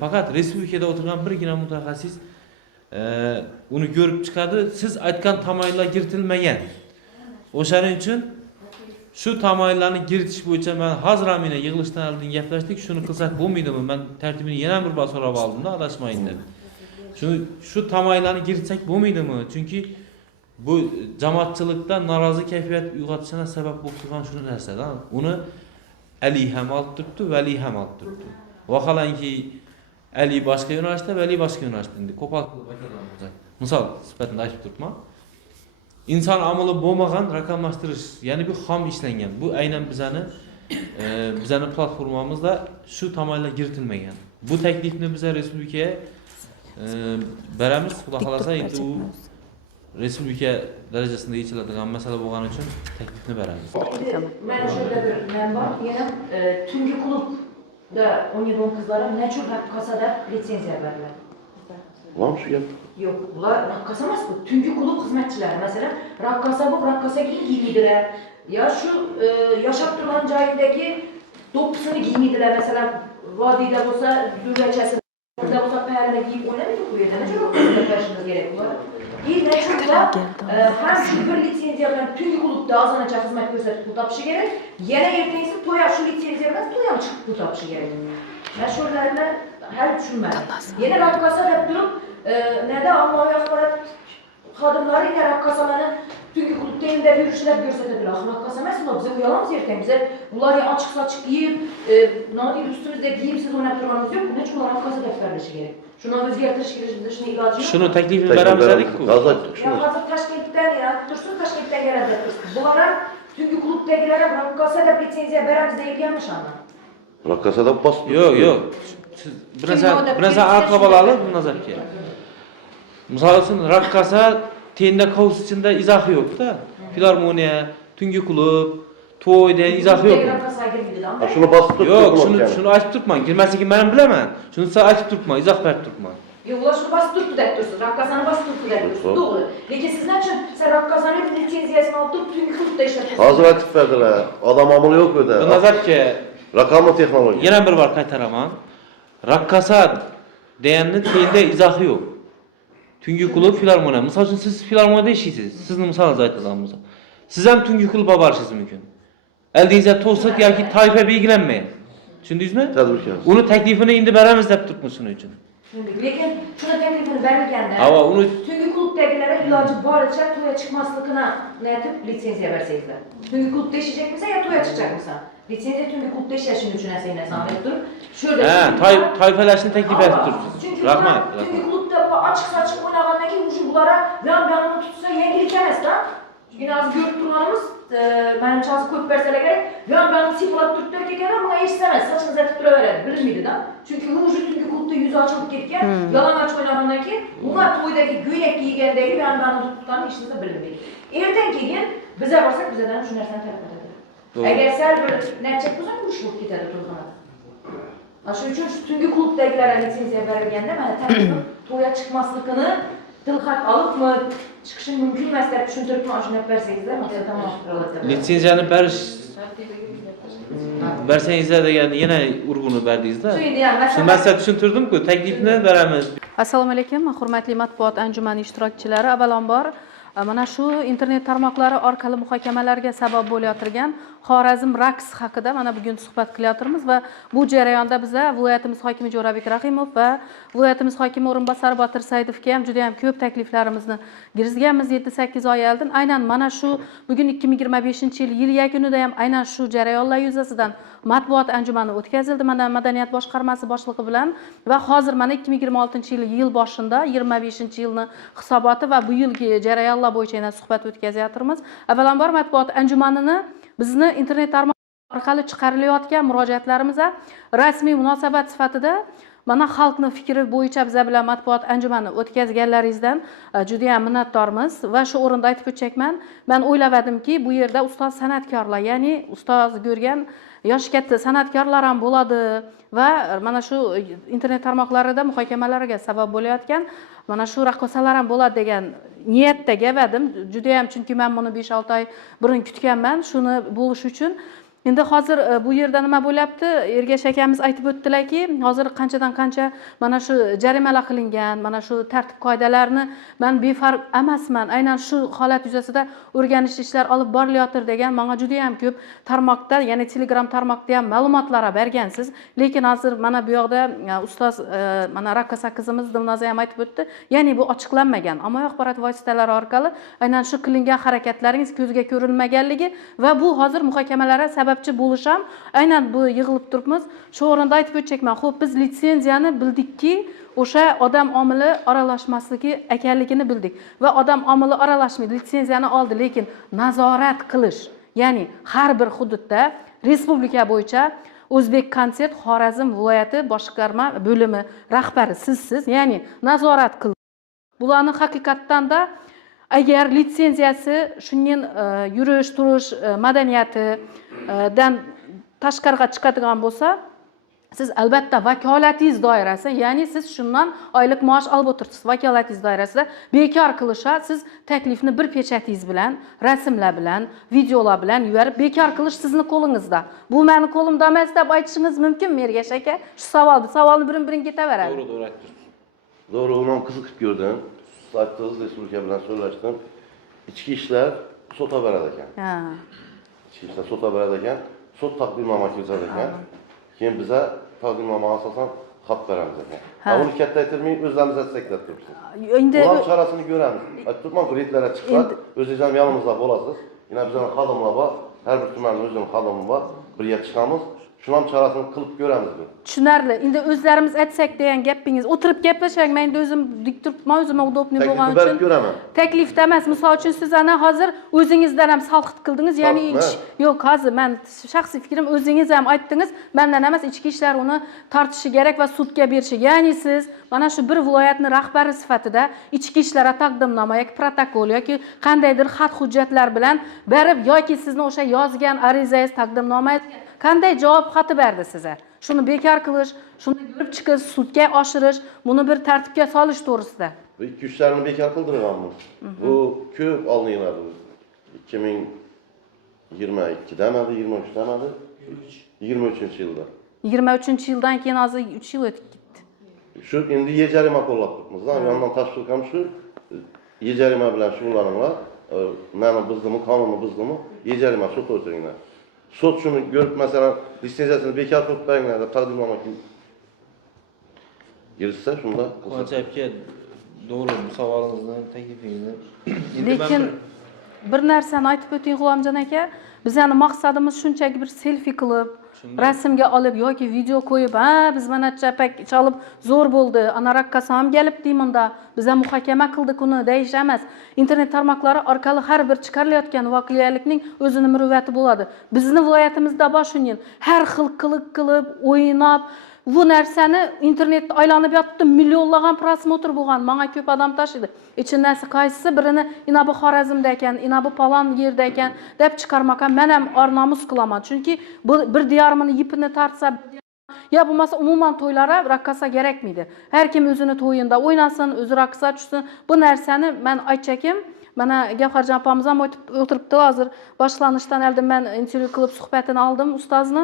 faqat respublikada o'tirgan birgina mutaxassis uni ko'rib chiqadi. Siz aytgan tamoyillar kiritilmagan. O'shaning uchun shu tamoyillarni kiritish bo'yicha men hozir ham meni yig'ilishdan oldin gaplashdik. Shuni qilsak bo'lmaydimi? Men tartibini yana bir bor so'rab oldim-da, adashmayin deb. Shu tamoyillarni kiritsak bo'lmaydimi? Chunki bu jamoatchilikda norozi kayfiyat uyg'otishına sabab bo'lib turgan shu narsadan. Uni Ali ham olib turibdi, Vali ham olib turibdi. Vaholanki Ali boshqa yo'nalishda, Vali boshqa yo'nalishda. Endi ko'pal qilib aytadigan misol sifatida aytib turibman. İnson omili bo'lmagan raqamlashtirish, ya'ni bu xom ishlangan. Bu aynan bizani platformamizda shu tamoyillar kiritilmagan. Bu taklifni biz respublikaga beramiz. Xudo xolasa endi u respublika darajasida yechiladigan masala bo'lgani uchun taklifni beramiz. Mana shunda bir men bor, yana tungi klubda o'ynaydigan qizlarga necha raqqasada litsenziya beriladi. Var mı şu gap? Yo'q, ular raqqasa emas, bu tungi klub xizmatchilari. Masalan, raqqasa bu raqqasaga giymaydilar. Ya shu yashab turgan joyidagi do'ppisini giymaydilar. Masalan, vodiyda bo'lsa, durachasi, burada bo'lsa payarlar giyib o'ynamaydi bu yerda. Necha raqqasa berishimiz kerak bular. Hem şu bir litsenziya bilan tungi klubda ozanacha xizmat ko'rsatib pul topishi kerak. Yana ertasi to'ya shu litsenziya bilan to'ya chiqib pul topishi kerak. Men shularni hali tushunmadim. Yana raqqasa deb turib, nada ommaviy axborot xodimlari yana raqqasalarni tungi klubda endi yurishlar ko'rsatadilar. Raqqasa emas, biz uyalamiz ertaga. Biz ularga ochiq-sochiq kiyib, nodil ustimizda kiyimsiz o'ynab turganimiz yo'q. Buni chuqur raqqasa deb berilishi kerak. Shuni o'zgartirish kerak, shuni iloji yo'q. Shuni taklifini beramiz dedik-ku. Ya hozir Toshkentdan tursin, Toshkentdan keladi deb tursin. Bular ham tungi klubdagilar ham raqqasa deb litsenziya beramiz deyilganmi shuni? Raqqasa da bas. Yo'q. Siz bir narsa aniqlab olaylik bu nazarga. Misol uchun raqqasa tenda kaos ichida izohi yo'q-da. Filarmoniya, tungi klub, to'yda izohi yo'q. Şunu basıp Yo'q, shuni aytib turibman. Girmasligini men bilaman. Shuni siz aytib turibman, izoh berib turibman. Yo'q, ular shuni bosib turibdi deb tursiz. Raqqasani bosib turibdi deb tursiz. To'g'ri. Lekin siz nechun siz raqqasani litsenziyasini olib turib tungi klubda ishlatasiz? Hazır aytib verdiler. Adam ameli yok öde. Bu nazarga Rakamlı texnologiya. yana bir bor qaytaraman. Raqqasa deganni tenda izohi yo'q. Tungi klub, filarmoniya. Misol uchun siz filarmoniyada ishlaysiz. Sizni misolingizni aytaman bo'lsa. Siz ham tungi klubga borishingiz mumkin. Eldingizda to'siq yoki toifa belgilanmaydi. Tushundingizmi? Tadbirkor. Uni taklifini endi beramiz deb turibmiz shuning uchun. Lekin shuni taklifini berganda Ava uni tungi klubdagilar iloji boricha to'ya chiqmasligini aytib litsenziya bersangizlar. Tungi klubda ishlayacakmisan yo to'ya chiqacakmisan? Litsenziya tungi klubda ishlashing uchun narsani deb turib, sho'rda toifalashni taklif etib turibsiz. Rahmat. Tungi klubda ochiq-sochiq o'ynagandan keyin shu bulara yon-yonini tutsa yangilik emas-da. Chunki hozir ko'rib turganimiz, menimcha hozir ko'p bersalar kerak, yon-yonini siflab turibdi ekan, bunga hech emas, sochini zatib turaveradi, bilinmaydi-da. Chunki u tungi klubda yuzi ochilib ketgan, yalang'och o'ynagandan keyin, bunga to'ydagi go'yak kiygandagi yon-yonini tutgani hech narsa bilinmaydi. Ertadan keyin biza borsak, bizadan shu narsani talab etadi. Agar sal bir necha bo'lsa, urush bo'lib ketadi to'yxonada. Shuning uchun tungi klubdagilarga litsenziya berilganda mana taklifim to'ya chiqmasligini tilxat olibmi, chiqishi mumkin emas deb tushuntiribman, shuni bersangizlar, masala tamom bo'ladi. Litsenziyani bersangizlar degan yana urg'uni berdingizda. Shu masala tushuntirdim-ku, taklifni beramiz. Assalomu alaykum, hurmatli matbuot anjumani ishtirokchilari. Avvalambor mana shu internet tarmoqlari orqali muhokamalarga sabab bo'layotgan Xorazm raqs haqida mana bugun suhbat qilyapmiz va bu jarayonda biza viloyatimiz hokimi Jo'rabek Rahimov va viloyatimiz hokimi o'rinbosari Botir Saidovga ham juda ham ko'p takliflarimizni kirgizganmiz 7-8 oy oldin. Aynan mana shu bugun 2025-yil yil yakunida ham aynan shu jarayonlar yuzasidan matbuot anjumani o'tkazildi mana Madaniyat boshqarmasi boshlig'i bilan va hozir mana 2026-yil yil boshida 25-yilni hisoboti va bu yilgi jarayonlar bo'yicha yana suhbat o'tkazyapmiz. Avvalambor matbuot anjumanini bizni internet tarmoq orqali chiqarilayotgan murojaatlarimizga rasmiy munosabat sifatida mana xalqning fikri bo'yicha biz bilan matbuot anjumani o'tkazganlaringizdan juda ham minnatdormiz va shu o'rinda aytib o'tchakman. Men o'ylavadimki, bu yerda ustoz san'atkorlar, ya'ni ustoz ko'rgan yosh katta san'atkorlar ham bo'ladi va mana shu internet tarmoqlarida muhokamalarga sabab bo'layotgan mana shu raqqosalar ham bo'ladi degan niyatda gavadim. Juda ham chunki men buni 5-6 oy burun kutganman, shuni bo'lish uchun. Endi hozir bu yerda nima bo'lyapti? Ergash akamiz aytib o'tdilarki, hozir qanchadan qancha mana shu jarimalar qilingan, mana shu tartib qoidalarni men befarq emasman. Aynan shu holat yuzasidan o'rganish ishlar olib borilayotir degan menga juda ham ko'p tarmoqda, ya'ni Telegram tarmoqda ham ma'lumotlar bergansiz. Lekin hozir mana bu yoqda ustoz mana raqqosa qizimiz Dilnoza ham aytib o'tdi. Ya'ni bu ochiqlanmagan. Ommaviy axborot vositalari orqali aynan shu qilingan harakatlaringiz ko'zga ko'rinmaganligi va bu hozir muhokamalarga sabab bo'lisham aynan bu yig'ilib turibmiz. Shu o'rinda aytib o'tchakman. Xo'p, biz litsenziyani bildikki, o'sha odam omili aralashmasligi ekanligini bildik va odam omili aralashmaydi, litsenziyani oldi, lekin nazorat qilish, ya'ni har bir hududda respublika bo'yicha O'zbek konsert Xorazm viloyati boshqarma bo'limi rahbari sizsiz, ya'ni nazorat qil. Bularni haqiqatdan-da agar litsenziyasi shundan yurish, turish madaniyatidan tashqariga chiqadigan bo'lsa, siz albatta vakolatingiz doirasi, ya'ni siz shundan oylik maosh olib o'tirsiz. Vakolatingiz doirasida bekor qilishsa, siz taklifni bir pechatingiz bilan, rasmlar bilan, videolar bilan yuborib bekor qilish sizning qo'lingizda. Bu meni qo'limda emas deb aytishingiz mumkinmi, Ergash aka? Shu savolni birin-birin ketaveradi. Doğru aytdingiz. Doğru, onu qiziqib ko'rdim. Aytdingiz, respublika bilan so'rashdim. İchki ishlar sot'a beradi ekan. Ha. Ichki ishlar sot'a beradi ekan, sot taqdimnoma keladi ekan. Keyin biza taqdimnomaga asosan xat beramiz ekan. Uni katta aytmay o'zlarimiz atsaklab turibsiz. Endi Ular chorasini ko'ramiz. Aytibman, reytlarga chiqib, o'zingiz ham yanimizda bo'lasiz. Yana bizning xodimlar bor, har bir tumanning o'zining xodimi bor. Birga chiqamiz. Shunam chorasini qilib ko'ramiz biz. Tushunarli. Endi o'zlarimiz aytsak degan gapingiz, o'tirib gaplashang, men o'zim dik turibman, o'zim udobniy bo'lgani uchun. Taklif ko'raman. Taklifda emas, misol uchun siz ana hozir o'zingizdan ham salqit qildingiz, ya'ni yo'q, hozir men shaxsiy fikrim o'zingiz ham aytdingiz, mendan emas, ichki ishlar uni tortishi kerak va sudga berishi. Ya'ni siz mana shu bir viloyatning rahbari sifatida ichki ishlar taqdimnoma yoki protokol yoki qandaydir xat hujjatlar bilan berib yoki sizni o'sha yozgan arizangiz, taqdimnomangiz qanday javob xati berdi sizga? Shuni bekor qilish, shuni ko'rib chiqish, sudga oshirish, buni bir tartibga solish to'g'risida. Bu 2-3 ishlarni bekor qildirganmiz. Bu ko'p olinadi. 2022-damadi, 23-damadi, 23-yilda. 23-yildan keyin hozir 3 yil o'tib ketdi. Shu endi yejarima qo'llab turibmiz. Yandan tashkil ham shu yejarima bilan shug'ullaninglar. Meni bizdimi, qonunni bizdimi? Yejarima sud o'tiringlar. Sud shuni ko'rib, masalan, litsenziyasini bekor qilib qo'yinglar deb taqdimnoma girsa, shunda Quvonch aka, to'g'ri bu savolingizni, taklifingizni. Lekin bir narsani aytib o'ting G'ulomjon aka, bizning maqsadimiz shunchaki bir selfie qilib, rasmga olib yoki video qo'yib, ha, biz mana chapak chalib zo'r bo'ldi, ana raqqosa ham kelibdi bunda, biz ham muhokama qildik uni deyish emas. Internet tarmoqlari orqali har bir chiqarilayotgan voqealikning o'zining muruvvati bo'ladi. Bizning viloyatimizda bor shunday har xil qilib, o'ynab, bu narsani internetda aylanib yotibdi, millionlagan prosmotr bo'lgan, menga ko'p odam tashidi. Ichinnasi qaysi birini ina bu Xorazmda ekan, ina bu palon yerda ekan deb chiqarmagan men ham ornomus qilaman. Chunki bu bir diyorimni ipini tartsa ya bo'lmasa umuman to'ylara raqqosa kerakmaydi. Har kim o'zini to'yinda o'ynasin, o'zi raqqosa tushsin. Bu narsani men aytchakim, mana Gavharjon opamiz ham o'tiribdi hozir boshlanishdan oldin men intervyu qilib suhbatini oldim ustozni.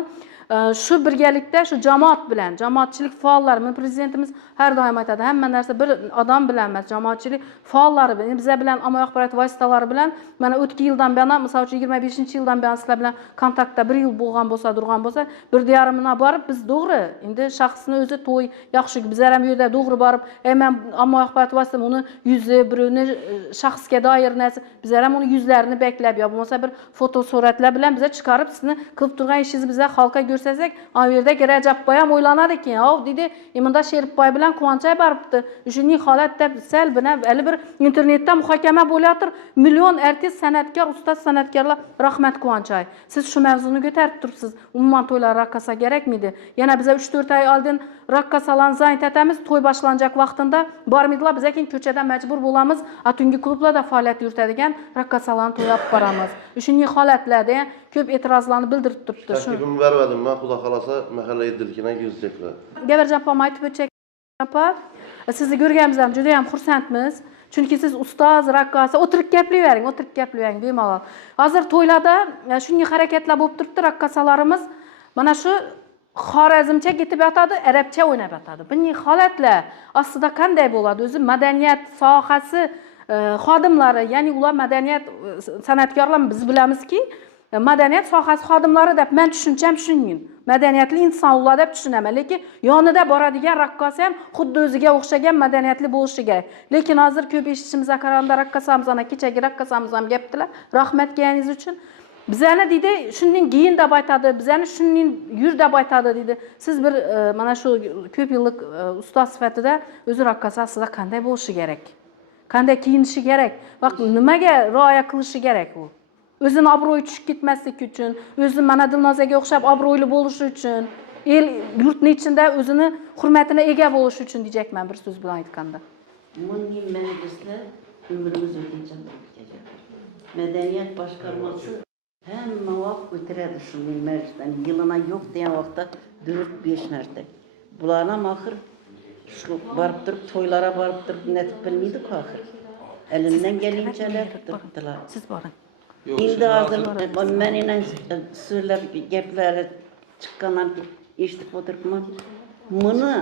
Shu birgalikda shu jamoat bilan, jamoatchilik faollari, men prezidentimiz har doim aytadi, hamma narsa bir odam bilan emas, jamoatchilik faollari bilan, bizlar bilan ommaviy axborot vositalari bilan mana o'tgan yildan buyon, misol uchun 25-yildan buyon sizlar bilan kontaktda 1 yil bo'lgan bo'lsa, turgan bo'lsa, 1,5 borib biz to'g'ri, endi shaxsni o'zi to'y yaxshi, bizlar ham yerda to'g'ri borib, men ommaviy axborot vositasi uni yuzi, birovni shaxsga doir narsa, bizlar ham uni yuzlarini beklab yo bo'lmasa bir foto suratlar bilan bizlar chiqarib sizni qilib turgan ishingizni bizlar xalqqa ko'rsasak, ana yerda Rajabboy ham o'ylanar ekan, "Ov" dedi, "Imunda Sheribboy bilan Quvonchoy boribdi. Shuning holat deb sal bina hali bir internetda muhokama bo'layotir. Million artist, san'atkor, ustoz san'atkorlar rahmat Quvonchoy. Siz shu mavzuni ko'tarib turibsiz. Umuman to'ylar raqqasa kerakmidi? Yana biza 3-4 oy oldin raqqasalarni zayn etamiz, to'y boshlanajak vaqtida bormaydilar, biz keyin ko'chada majbur bo'lamiz, tungi klublarda faoliyat yuritadigan raqqasalarni to'yab boramiz. Shuning holatlarda ko'p e'tirozlarni bildirib turibdi. Taklifimni bermedim ben, Xudo xolasa mahalla idilkine yüzecekler. Gabarjon opam aytib o'tsak, opa, sizni ko'rganimizdan juda ham xursandmiz. Chunki siz ustoz, raqqosa, o'tirib gaplayvering, bemalol. Hozir to'ylarda shunday harakatlar bo'lib turibdi, raqqosalarimiz mana shu xorazmcha ketib yotadi, arabcha o'ynab yotadi. Bunday holatlar aslida qanday bo'ladi? O'zi madaniyat sohasi xodimlari, ya'ni ular madaniyat san'atkorlar biz bilamizki, madaniyat sohasi xodimlari deb men tushuncham shunday. Madaniyatli insonlar deb tushunaman, lekin yonida boradigan raqqosa ham xuddi o'ziga o'xshagan madaniyatli bo'lishi kerak. Lekin hozir ko'p eshitishimizga qaraganda raqqosamiz, ana kechagi raqqosamiz ham gapdilar. Rahmat kelganingiz uchun. Bizani deydi, shundan keyin deb aytadi, bizani shundan yur deb aytadi deydi. Siz bir mana shu ko'p yillik ustoz sifatida o'zi raqqosa aslida qanday bo'lishi kerak? Qanday kiyinishi kerak? Va nimaga rioya qilishi kerak u? O'zini obro'yi tushib ketmaslik uchun, o'zi mana Dilnozaga o'xshab obro'li bo'lishi uchun, el yurtning ichida o'zini hurmatini ega bo'lishi uchun diyecekman bir so'z bilan aytganda. Milliy majlislar umrimiz o'tgancha ketadi. Madaniyat boshqarmasi hamma vaqt o'tiradi shu majlisdan. Yilina yo'q degan vaqtda 4-5 marta. Bular ham axir shu borib turib, to'ylara borib turib, netib bilmaydi-ku axir. Elinden gelinceler turibdilar. Siz boring. Endi hozir men ina so'zlab gaplar chiqqandan eshitib o'tiribman. Buni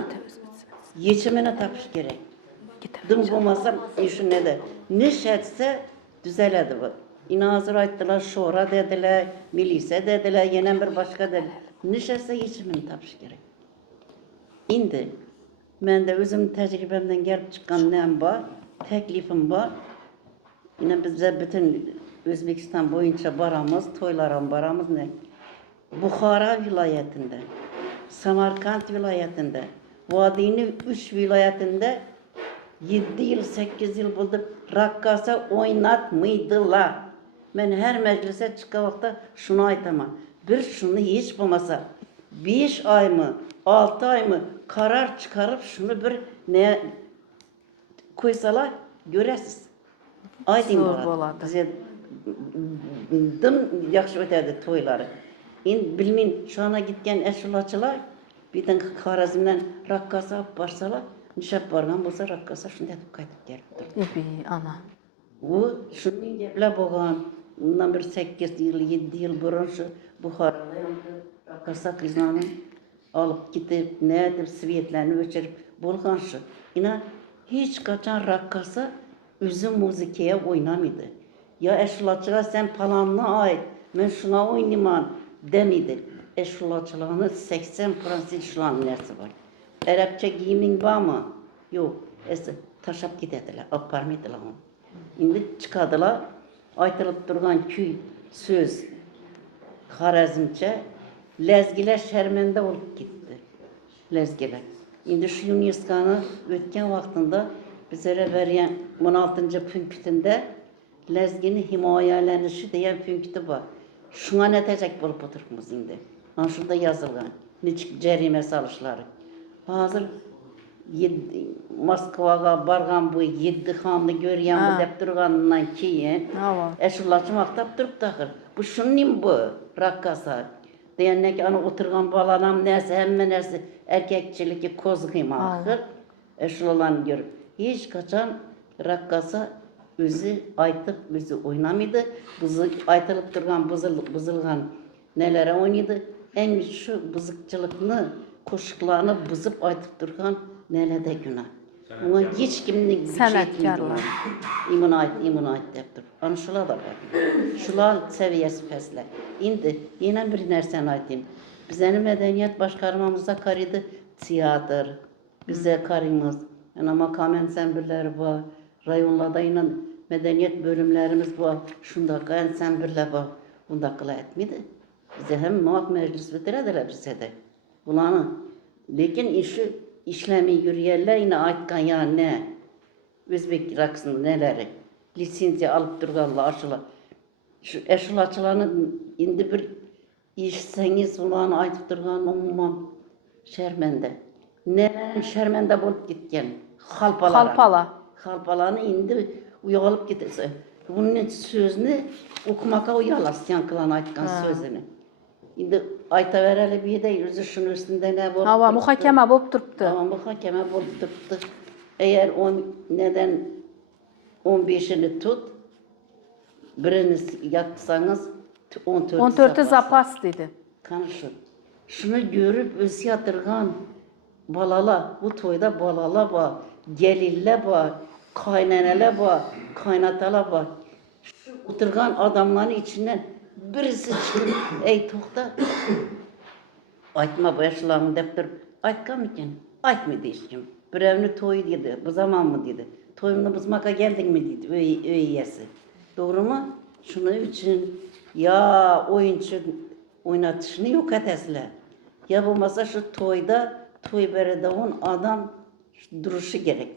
yechimini topish kerak. Dim bo'lmasa shu neda nishatsa düzeledi bu. İnazır ayttılar, şora dediler, milise dediler, yine bir başka dediler. Nishatsa yechimini topish kerak. Endi menda o'zim tajribamdan kelib chiqqan nem bor, taklifim bor. Yine bizde bütün O'zbekiston bo'yicha boramiz, to'ylar ham boramiz. Buxoro viloyatida, Samarqand viloyatida, Vodiyning 3 viloyatida 7 yil, 8 yil bo'ldi raqqosa o'ynatmaydilar. Men her meclise chiqqan vaqtda shuni aytaman. Bir shuni hech bo'lmasa 5 oymi, 6 oymi qaror chiqarib shuni bir ne qo'ysalar ko'rasiz. Aydın bo'ladi. Bizga dim yaxshi o'tadi to'ylari. Endi bilmayman, shuna gitgan ashulachilar bitin Xorazmdan raqqosa olib borsalar, nishab borgan bo'lsa raqqosa shunday deb qaytib kelibdi. Ana. U shunday gaplar bo'lgan. Undan bir 8 yil, 7 yil burun shu Buxoroda raqqosa qizlarni olib ketib, ne deb svetlarni o'chirib bo'lgan shu. Ina hech qachon raqqosa o'zi muzikaya o'ynamaydi. Ya ashulachilar sen palanni ayt, men shuna o'ynayman demidi. Ashulachilarni 80% shularning narsa bor. Arabcha giyiming bormi? Yo'q. Tashlab ketadilar, olib bormaydilar. Endi chiqadilar, aytilib turgan kuy, so'z Xorazmcha, lazgilar sharmanda bo'lib ketdi. Lazgilar. Endi shu UNESCO'ni o'tgan vaqtida bizlere veren 16. punktinde lezgini himoyalanishi degan punkti bor. Shuna natijak bo'lib o'tiribmiz endi. Mana shunda yozilgan. Nechik jarima solishlari. Hozir Moskvaga borgan bu 7 xonni ko'rganmi deb turgandan keyin ashulachi maqtab turibdi axir. Bu shuning bu raqqosa. Deyannek ana o'tirgan balalam narsa, hamma narsa erkakchilikka ko'zg'im axir. Ashulalarni ko'rib hech qachon raqqosa o'zi aytib, o'zi o'ynamaydi. Bizi aytilib turgan buzilgan nelere oynaydı. en şu bızıkçılıkını, koşuklarını bızıp aytıp durgan nelede günah. Buna hiç kimlik Sanatkarlar. İmun ait dep dur. Ana şular da var. Şular seviyesi pesle. İndi yine bir nersen aytayım. Bizeni medeniyet başkarmamıza karıydı tiyatr. Bize karımız. Yani makam ensemblileri var. Rayonlarda yine medeniyet bölümlerimiz var. Şundaki ensembliler var. Bunda kıla etmedi. Bize hem muhak meclis bitirediler bize de. Bulanı. Lekin işi işlemi yürüyerler yine aytkan ya ne? Özbek raksının neleri? Lisenziya alıp durganlar aşıla. Şu eşulaçılarını indi bir işseniz ulanı aytıp durgan umuman şermende. Neren şermende bolup gitken? Halpala. Halpalarını indi uyalıp gitse. Bunun sözünü okumaka uyalasyan kılan aytkan sözünü. Şimdi ayta vereli bir de yüzü şunun üstünde ne bolup Hava muhakeme bolup turuptu. Ama muhakeme bolup turuptu. Eğer neden 15'ini tut, biriniz yatsanız 14'ü zapas dedi. Kanışın. Şunu görüp öz yatırgan balala, bu toyda balala var, gelille var, kaynanele var, kaynatala var. Şu oturgan adamların içinden birisi çıkıp, ey tohta, aytma başlarını dep durup, aytkan mıken? Aytmadı hiç kim. Bir evini toy dedi, bu zaman mı dedi. Toyumda bızmaka geldin mi dedi, öyyesi. Doğru mu? Şunu için ya oyuncu oynatışını yok etesler. Ya bulmasa şu toyda, toy beredavun adam duruşu gerek.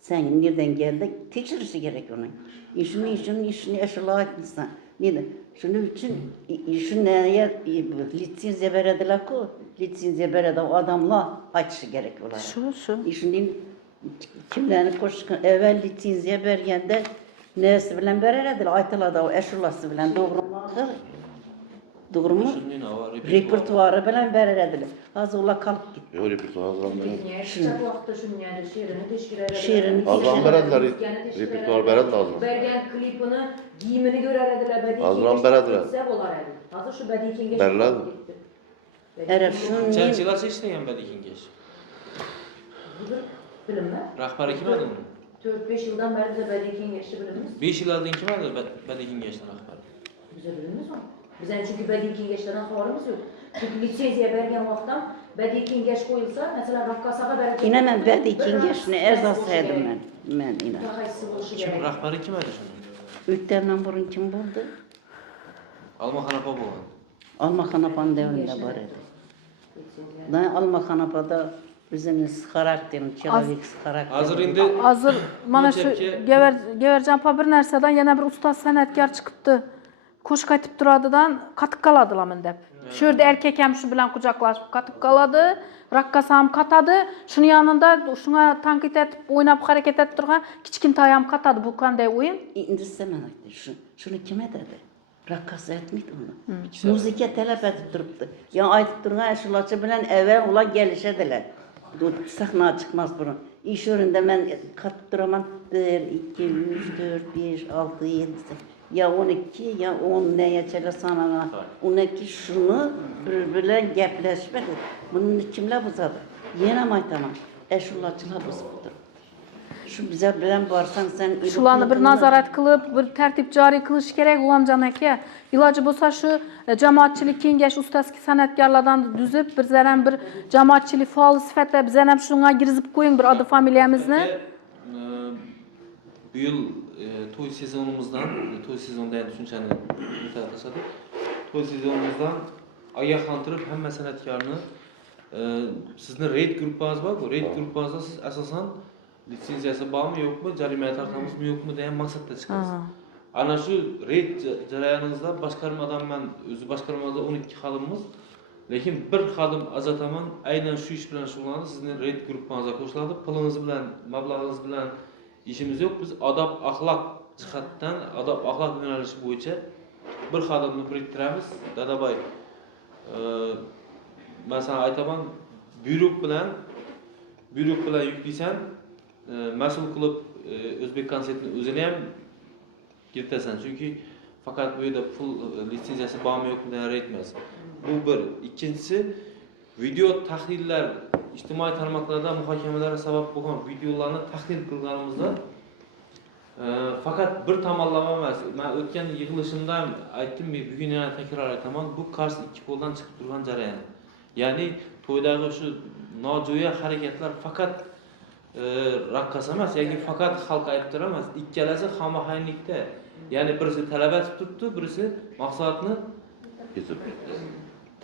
Sen nereden geldik? Tekşirişi gerek onun. İşini eşela etmişsen. Neydi? Şunun için, işin neye lisenziya verediler ki, lisenziya verediler adamla açışı gerek olar. Şu. İşinin kimlerini koşkan, evvel lisenziya vergende nesi bilen verediler, aytılar da o eşulası bilen doğru mu? Doğru mu? Repertuarı bilen verediler. Az ola kalıp gitti. Yok repertuar hazırlanmıyor. Şiçak vaqtda şunyan şiirini teşkil ederler. Şiirini Azam berediler, repertuar berediler azam. Bergen klipini, giyimini görerediler. Bədii Azram kengeç berediler. gitse olar edi. Hazır şu bədii kengeç Berler. gitti. Eref şunun Çençiler seçtiğin bedi kengeç. Bilinme. Rahbari kim adı? 4-5 yıldan beri de bədii kengeçli bilimiz. 5 yıl aldın kim adı bedi kengeçten rahbari? Bize bilimiz o. Bizden çünkü bədii kengeçlerden haberimiz yok. Çünkü lisenziya bergen vaxtdan bədii kengeç koyulsa, mesela Rakkasağa belki... yine ben bedi kengeçini erzasaydım ben yine. Mütehassıs oluşu Kim gerek. rahbari kim adı şunun? Ülkemden burun kim buldu? Alma Hanapa bu. Alma Hanapan devrinde var idi. Da Alma Hanapa'da bizimiz karakterin, çelavik karakterin. Hazır indi Hazır mana şu Geçerki- Geverjanpa bir narsadan yana bir ustaz sanatkar çıkıptı. Kuş katıp duradıdan katıp kaladılar men dep. Şu yerде erkek hem şu bilen kucaklaşıp katıp kaladı. Rakkasam katadı. Şunun yanında şuna tankit etip oynap hareket etip durgan kichkintay katadı. Bu kanday oyun? İndi sen aytdı. Şunu kime dedi? Rakkas etmiydi onu. Müzike talep edip duruptu. Ya aytıp durgan eşulaçı bilen evvel ula gelişediler. Sahna çıkmaz bunun. İş yerinde ben katıp duramam. 1, 2, 3, 4, 5, 6, 7, 8. Ya 12 ya 10 neye çele sanana. 12 şunu birbirine gepleşmedi. Bunun kimle buzadı? Yine maytana. Eşulaçılar buzuptu. Şu bize bilen varsan sen... Şularni bir nazorat qilib, bir tartib joriy qilish kerak G'ulomjon aka. Iloji bo'lsa shu jamoatchilik kengash ustaski san'atkorlardan tuzib, bizlar ham bir jamoatchilik faol sifatida bizlar ham shunga kirgizib qo'ying bir adı familiyamizni. Bu yıl toy sezonumuzdan, toy sezonda yani düşünceni müteahhit toy sezonumuzdan ayaklandırıp hem sanatkarını sizin raid gruppanız var bu. Raid gruppanızda siz esasen lisensiyası var mı yok mu, carimeye tartmamız mı yok mu diye maksatla çıkarsınız. Ana şu raid jarayanınızda başkarmadan ben özü başkarmada 12 halımız. Lekin bir halim azataman aynen şu iş bilen şulandı sizin raid gruppanıza koşuladı. Pılınız bilen, mablağınız bilen işimiz yok. Biz adab ahlak cihattan, adab ahlak yönelişi boyunca bir halimni biriktiremiz. Dadabay ben sana aytaman buyruk bilen yükleysen mesul kılıp Özbek konsertini özüne hem girtesen. Çünkü fakat bu yerda pul litsenziyasi bormi yo'qmi degan etmez. Bu bir. İkincisi video tahlillar ijtimoiy tarmoqlarda muhokamalarga sabab bo'lgan videolarni tahlil qilganimizda fakat bir tomonlama emas. Men o'tgan yig'ilishimda ham aytdim, bugun yana takror aytaman, bu qarshi ikki qo'ldan chiqib turgan jarayon. Ya'ni to'ydagi shu nojo'ya harakatlar faqat raqqas emas, yoki faqat xalq aybdor emas, ikkalasi xomahaylikda. Ya'ni birisi talab etib turibdi, birisi mahsulotni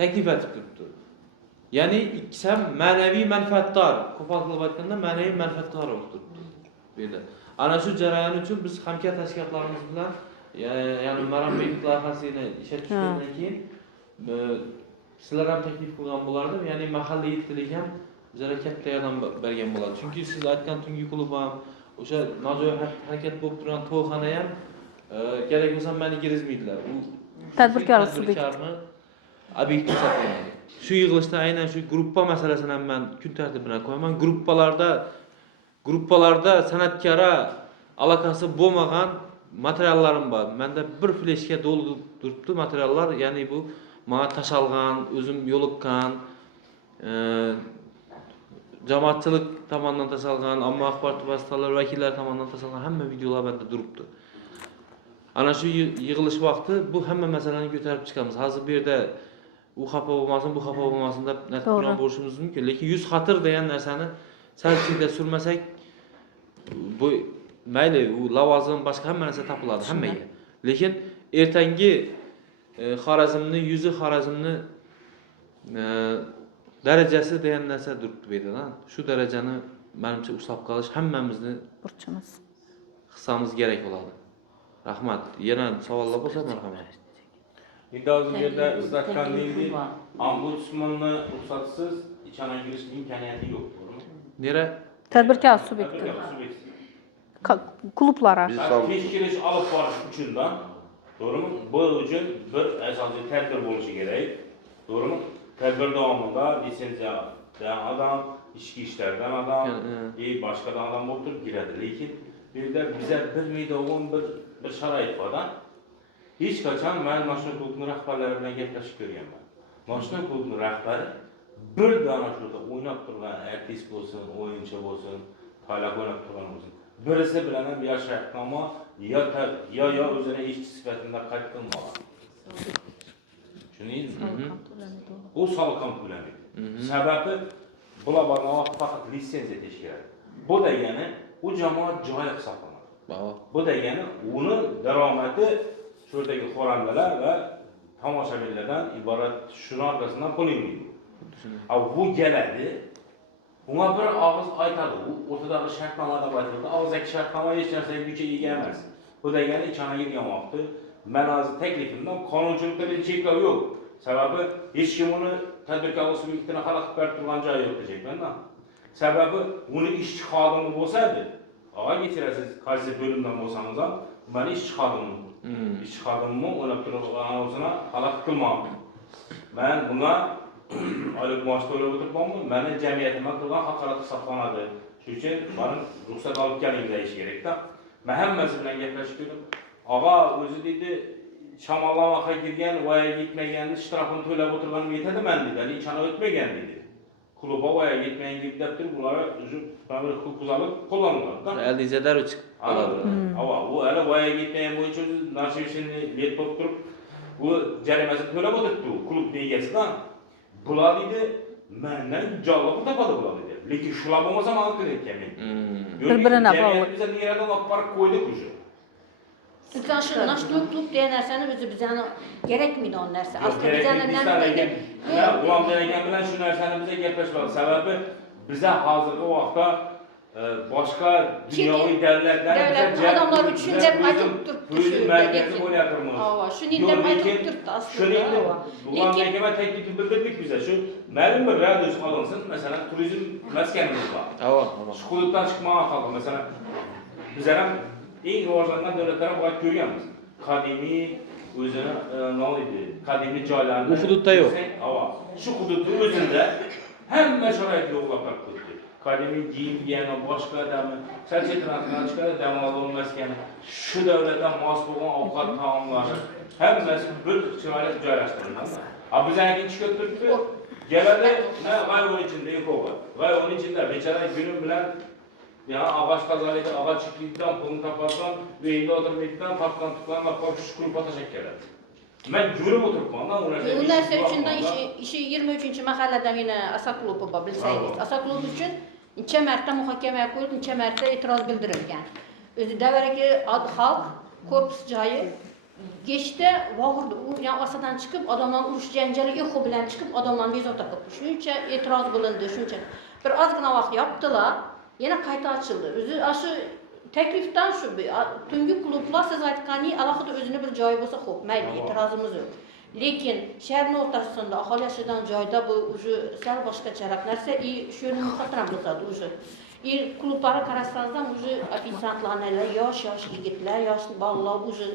taklif etib turibdi. Ya'ni ikkisi ham ma'naviy manfaatdor, qo'pol qilib aytganda ma'naviy manfaatdor bo'lib turibdi. Bu yerda. Ana shu jarayon uchun biz hamkor tashkilotlarimiz bilan, ya'ni Maranbek loyihasini ishga tushgandan keyin sizlar ham taklif qilgan bo'lardim. Ya'ni mahalliy yetkazlik ham bizlarga katta yordam bergan bo'ladi. Chunki siz aytgan tungi klub ham, o'sha nojo'ya harakat bo'lib turgan to'yxona ham kerak bo'lsa meni kirgizmaydilar. U Tadbirkor tadbirkorni obyekt hisoblanadi. Shu yig'ilishda aynan shu gruppa masalasini ham men kun tartibiga qo'yaman. Gruppalarda san'atkora aloqasi bo'lmagan materiallarim bor. Menda bir fleshga to'lib turibdi materiallar, ya'ni bu menga tashalgan, o'zim yo'liqqan, jamoatchilik tomonidan tashalgan, ammo axborot vositalari vakillari tomonidan tashalgan hamma videolar menda turibdi. Ana shu yig'ilish vaqti bu hamma masalani ko'tarib chiqamiz. Hozir bu yerda u xafa bo'lmasin, bu xafa bo'lmasin deb natija bo'lishimiz mumkin, lekin yuz xatir degan narsani salchiga surmasak, bu mayli u lavozim boshqa hamma narsa topiladi hammaga. Lekin ertangi Xorazmni yuzi, Xorazmni darajasi degan narsa turibdi bu yerda. Shu darajani menimcha ushlab qolish hammamizni burchimiz. hissamiz kerak bo'ladi. Rahmat. Yana savollar bo'lsa marhamat. Endi hozir bu yerda izlatgandek ombudsmanni ruxsatsiz ichana kirishning imkoniyati yo'q, to'g'rimi? Nera? Tadbirkor subyekti. Klublara. Tekshirish olib borish uchundan, to'g'rimi? Bu uchun bir asosiy tadbir bo'lishi kerak. To'g'rimi? Tadbir davomida litsenziyadan adam, ichki ishlardan adam, boshqadan adam bo'lib turib kiradi. Lekin bu yerda biza bir medovon bir sharoit bor-da. Hech qachon men mashhur klubning rahbarlari bilan gaplashib ko'rganman. Mashhur klubning rahbari bir dona shuda o'ynab turgan artist bo'lsin, o'yinchi bo'lsin, to'ylab o'ynab turgan bo'lsin. Birisi bilan ham yashashmoqmi, yo o'zini ishchi sifatida qayd qilmoqmi. Tushundingizmi? U soliq ham to'lamaydi. Sababi bular faqat litsenziya tekish kerak. Bu degani u jamoat joyi hisoblanadi. Bu degani uni daromadi shurdagi xo'randalar va tomoshabinlardan iborat shuni orqasidan pul yeydi. Bu keladi, unga bir og'iz aytadi, u o'rtadagi shartnomadan aytadi, og'izdagi shartnoma hech narsaga kuchi ega emas. Bu degani ichana girgan vaqtda men hozir taklifimdan qonunchilikda bir cheklov yo'q. Sababi hech kim uni tadbirkorlik subyektini xalaqit berib turgan joyi yo'q dejekman-da. Sababi uni ishchi xodimi bo'lsa-da, og'a kechirasiz, qaysi bo'limdan bo'lsangiz ham, meni ishchi xodimim. İşçi xodimimni o'ylab turib o'zini xalaqit qilmoqman. Men bunga oylik maosh to'lab o'tiribman, meni jamiyatimga qilgan haqorat hisoblanadi. Shuning uchun meni ruxsat olib keling deyish kerak-da. Men hammasi bilan gaplashib ko'rdim. Og'a o'zi dedi, shamollamaga kirgan, voyaga yetmaganni ishtirokini to'lab o'tirganim yetadi men dedi, hali ichana o'tmagan dedi. Klubga voyaga yetmagan deb turib, ular o'zi bir huquqbuzarlik qo'llanmoqda. Alizadar chiqib qoladi. U hali voyaga yetmagan bo'yicha o'zi narshishini let bo'lib turib, u jarimasini to'lab o'tiribdi, klub egasidan. Bular dedi, mendan javob topadi bular dedi. Lekin shular bo'lmasa men qilayotgan men. Bir-birini bog'liq. Biz niyatdan olib borib qo'ydik o'sha. Sizdan shu nashto klub degan narsani o'zi bizani kerakmidi o narsa. Aslida bizani nimaga ulam degan bilan shu narsani bizga gaplashmoqda. Sababi biza hozirgi vaqtda boshqa dunyoviy davlatlar odamlar tushunib aytib turibdi shu markazi bo'lyapmiz. Shuning deb aytib turibdi aslida. Lekin nima taklif bildirdik biza shu ma'lum bir radius olinsin, masalan turizm maskanimiz bor. Shu hududdan chiqmagan xalq, masalan bizlar ham eng rivojlangan davlatlar bo'lib ko'rganmiz. Qadimiy o'zini nima deydi? Qadimiy joylarni u hududda yo'q. Shu hududning o'zida hamma sharoitni o'g'lab qo'ydi. akademik giyim giyeni, başka adamı, sen çetinatından çıkan damalı olmazken, şu devletten mas olan avukat tamamları, hemmesi bir çırayla tüccarlaştırılır. Ama biz hangi iş götürdük? Gelede ne gay onun içinde yok var. Gay onun içinde beçara günün bilen ya ağaç kazanıydı, ağaç çıktıktan, pulun kapattan, beyinde oturmaktan, taktan tıklan, bakmak şu kulüp ateşek gelir. Ben görüp oturup ondan uğraşıyorum. Bu narsa üçün də işi 23-cü məhəllədə yenə Asa klubu var, bilsəydiniz. Asa klubu üçün neçə mərtə mühakiməyə qoyulub, neçə mərtə etiraz bildirilgan. Özü dəvərəki xalq korpus cayı geçdə vağırdı. Yəni Asadan çıxıb adamla uruş cəncəli ixo bilən çıxıb adamla bezota qıpdı. Şunca etiraz qılındı, şunca. Bir azgına vaxt yaptılar, yenə qayta açıldı. Özü aşı tekliften şu bir, tüngü klublar siz aytqani alohida özünü bir joyi bo'lsa xo'p, mayli, e'tirozimiz yo'q. Lekin shaharning o'rtasida aholi yashagan joyda bu уже sal boshqacharoq narsa, shu yerni muhotram bo'ladi уже. Klublarga qarasangiz уже ofitsiantlarlar, yosh yigitlar, yosh bolalar уже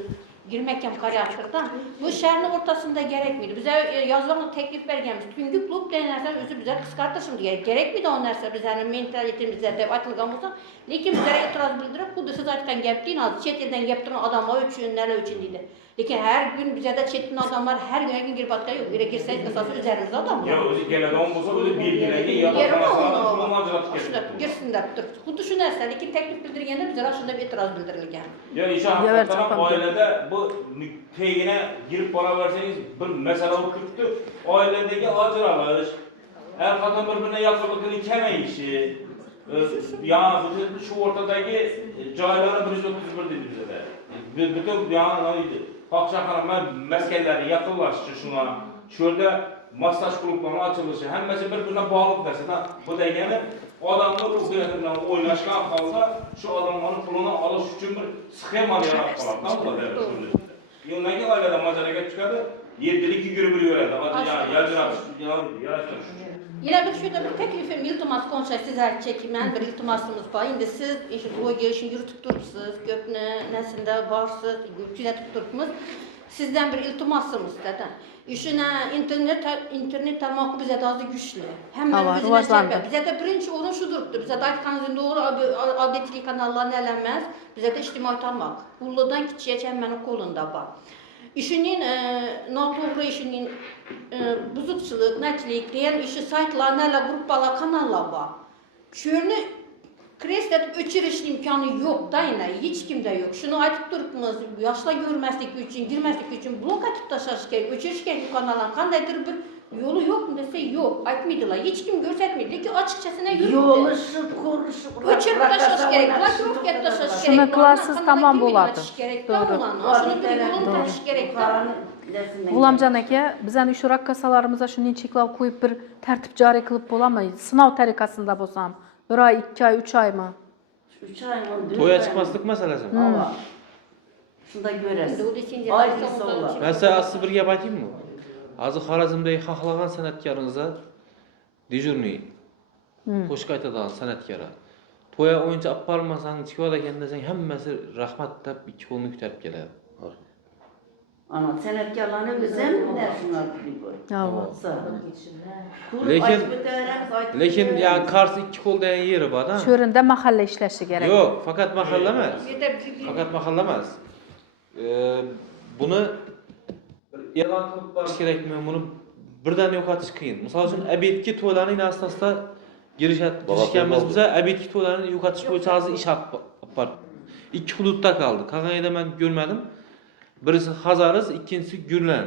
girmek kariyatırdan. Bu şehrin ortasında gerekmiydi. Bize yazılan teklif vergemiz. Tüngü klub denirsen özü bize kıskartışım diye. Gerek miydi o nerse bizlerin mentalitemizde de atılgan olsa. Lekin bizlere itiraz bildirip, bu da siz aytkan gap değil, chet elden gap turan adamlar üçün, neler üçün deydi. Lekin her gün bize de chetin adamlar her gün girip atkan yok. Bire girsek esası üzerimize adam ya özü gelen olmasa böyle bilgilerge ya da kanasına kullanma acılatık gelir. Girsinler, dur. Bu şu nerse, lekin teklif bildirgende bize aşında bir itiraz bildirilgen. Ya işe hakikaten ailede bu teyine girip para verseniz bir mesele oturttu. Ailedeki acıralar, her kadın birbirine yakınlıkını kemeyişi, ya bütün şu ortadaki cayları 131 dedi bize de. Bütün ya neydi? Pakşakanın meseleleri yakınlaştı şuna. Şöyle masaj gruplarının açılışı, hemmesi birbirine bağlı dersin. Bu da yani adamlar ruhiyetinden oynaşkan kalsa şu adamların pulunu alış için bir schemalı yaratıp kalır. Bu da devlet şöyle. Yılındaki ailede maceraya çıkardı, 7-2 günü bir öğrendi. Hadi ya, yaraştır. Yine bir şurada bir teklifim, iltimas konuşar, sizler çekimen bir iltimasımız var. Şimdi siz işte bu gelişini yürütüp durursunuz, göpne nesinde varsınız, tüzetip durursunuz. Sizden bir iltimasımız zaten. İşine internet tarmaqı bize de azı güçlü. Hemen bize bize de birinci onun şu duruptu. Bize de aytkanızın doğru adetli kanallarını elenmez. Bize de içtimai tarmaq. Uludan kiçiye çemmenin kolunda var. İşinin notoğru işinin buzukçılık, netlik diyen işi saytlarla, gruplarla, kanallar var. Şöyle kres edip öçürüş imkanı yok da yine, hiç kimde yok. Şunu aytıp durupmuz, yaşla görmezlik için, girmezlik için blok atıp taşaş gerek, öçürüş gerek bu kanallar. Kandaydır bir yolu yok mu dese yok, aytmaydılar. Hiç kim görsetmedi ki açıkçasına yürüdü. Yoluşup, konuşup, öçürüp taşaş gerek, plakrovket taşaş gerek. Şuna klassız tamam buladı. Doğru. Şunu bir yolun taşış gerek. G'ulomjon aka, bizani shu rakkasalarimize shunday cheklov qo'yib bir tartib joriy qilib bo'ladimi? Sinov tariqasida bo'lsam, 1 oy, 2 oy, 3 oymi? 3 ay mı? To'ya chiqmaslik masalasi. Shunda ko'rasiz. Ben size aslı bir gap aytayım mı? Azı Xorazmdagi xohlagan san'atkoringizni dejurniy qo'shiq aytadigan san'atkora. To'ya o'yinchi olib bormasangiz, chiqadigan desang, hammasi rahmat deb ikki qo'lni ko'tarib keladi. Ama sanatkarlarni o'zim national Lekin ya Kars ikki qo'l degan yeri bor-da. Shu yerda mahalla ishlashi kerak. Yo'q, faqat mahalla emas. Faqat mahalla emas. Buni e'lon qilib borish kerakmi? Buni birdan yo'qotish qiyin. Misol uchun abetki to'ylarning asosida girishganmiz biza abetki to'ylarini yo'qotish bo'yicha hozir ish olib bor. Ikki hududda qoldi. Qolganida men ko'rmadim. Birisi Xazariz, ikkinchisi Gurlan.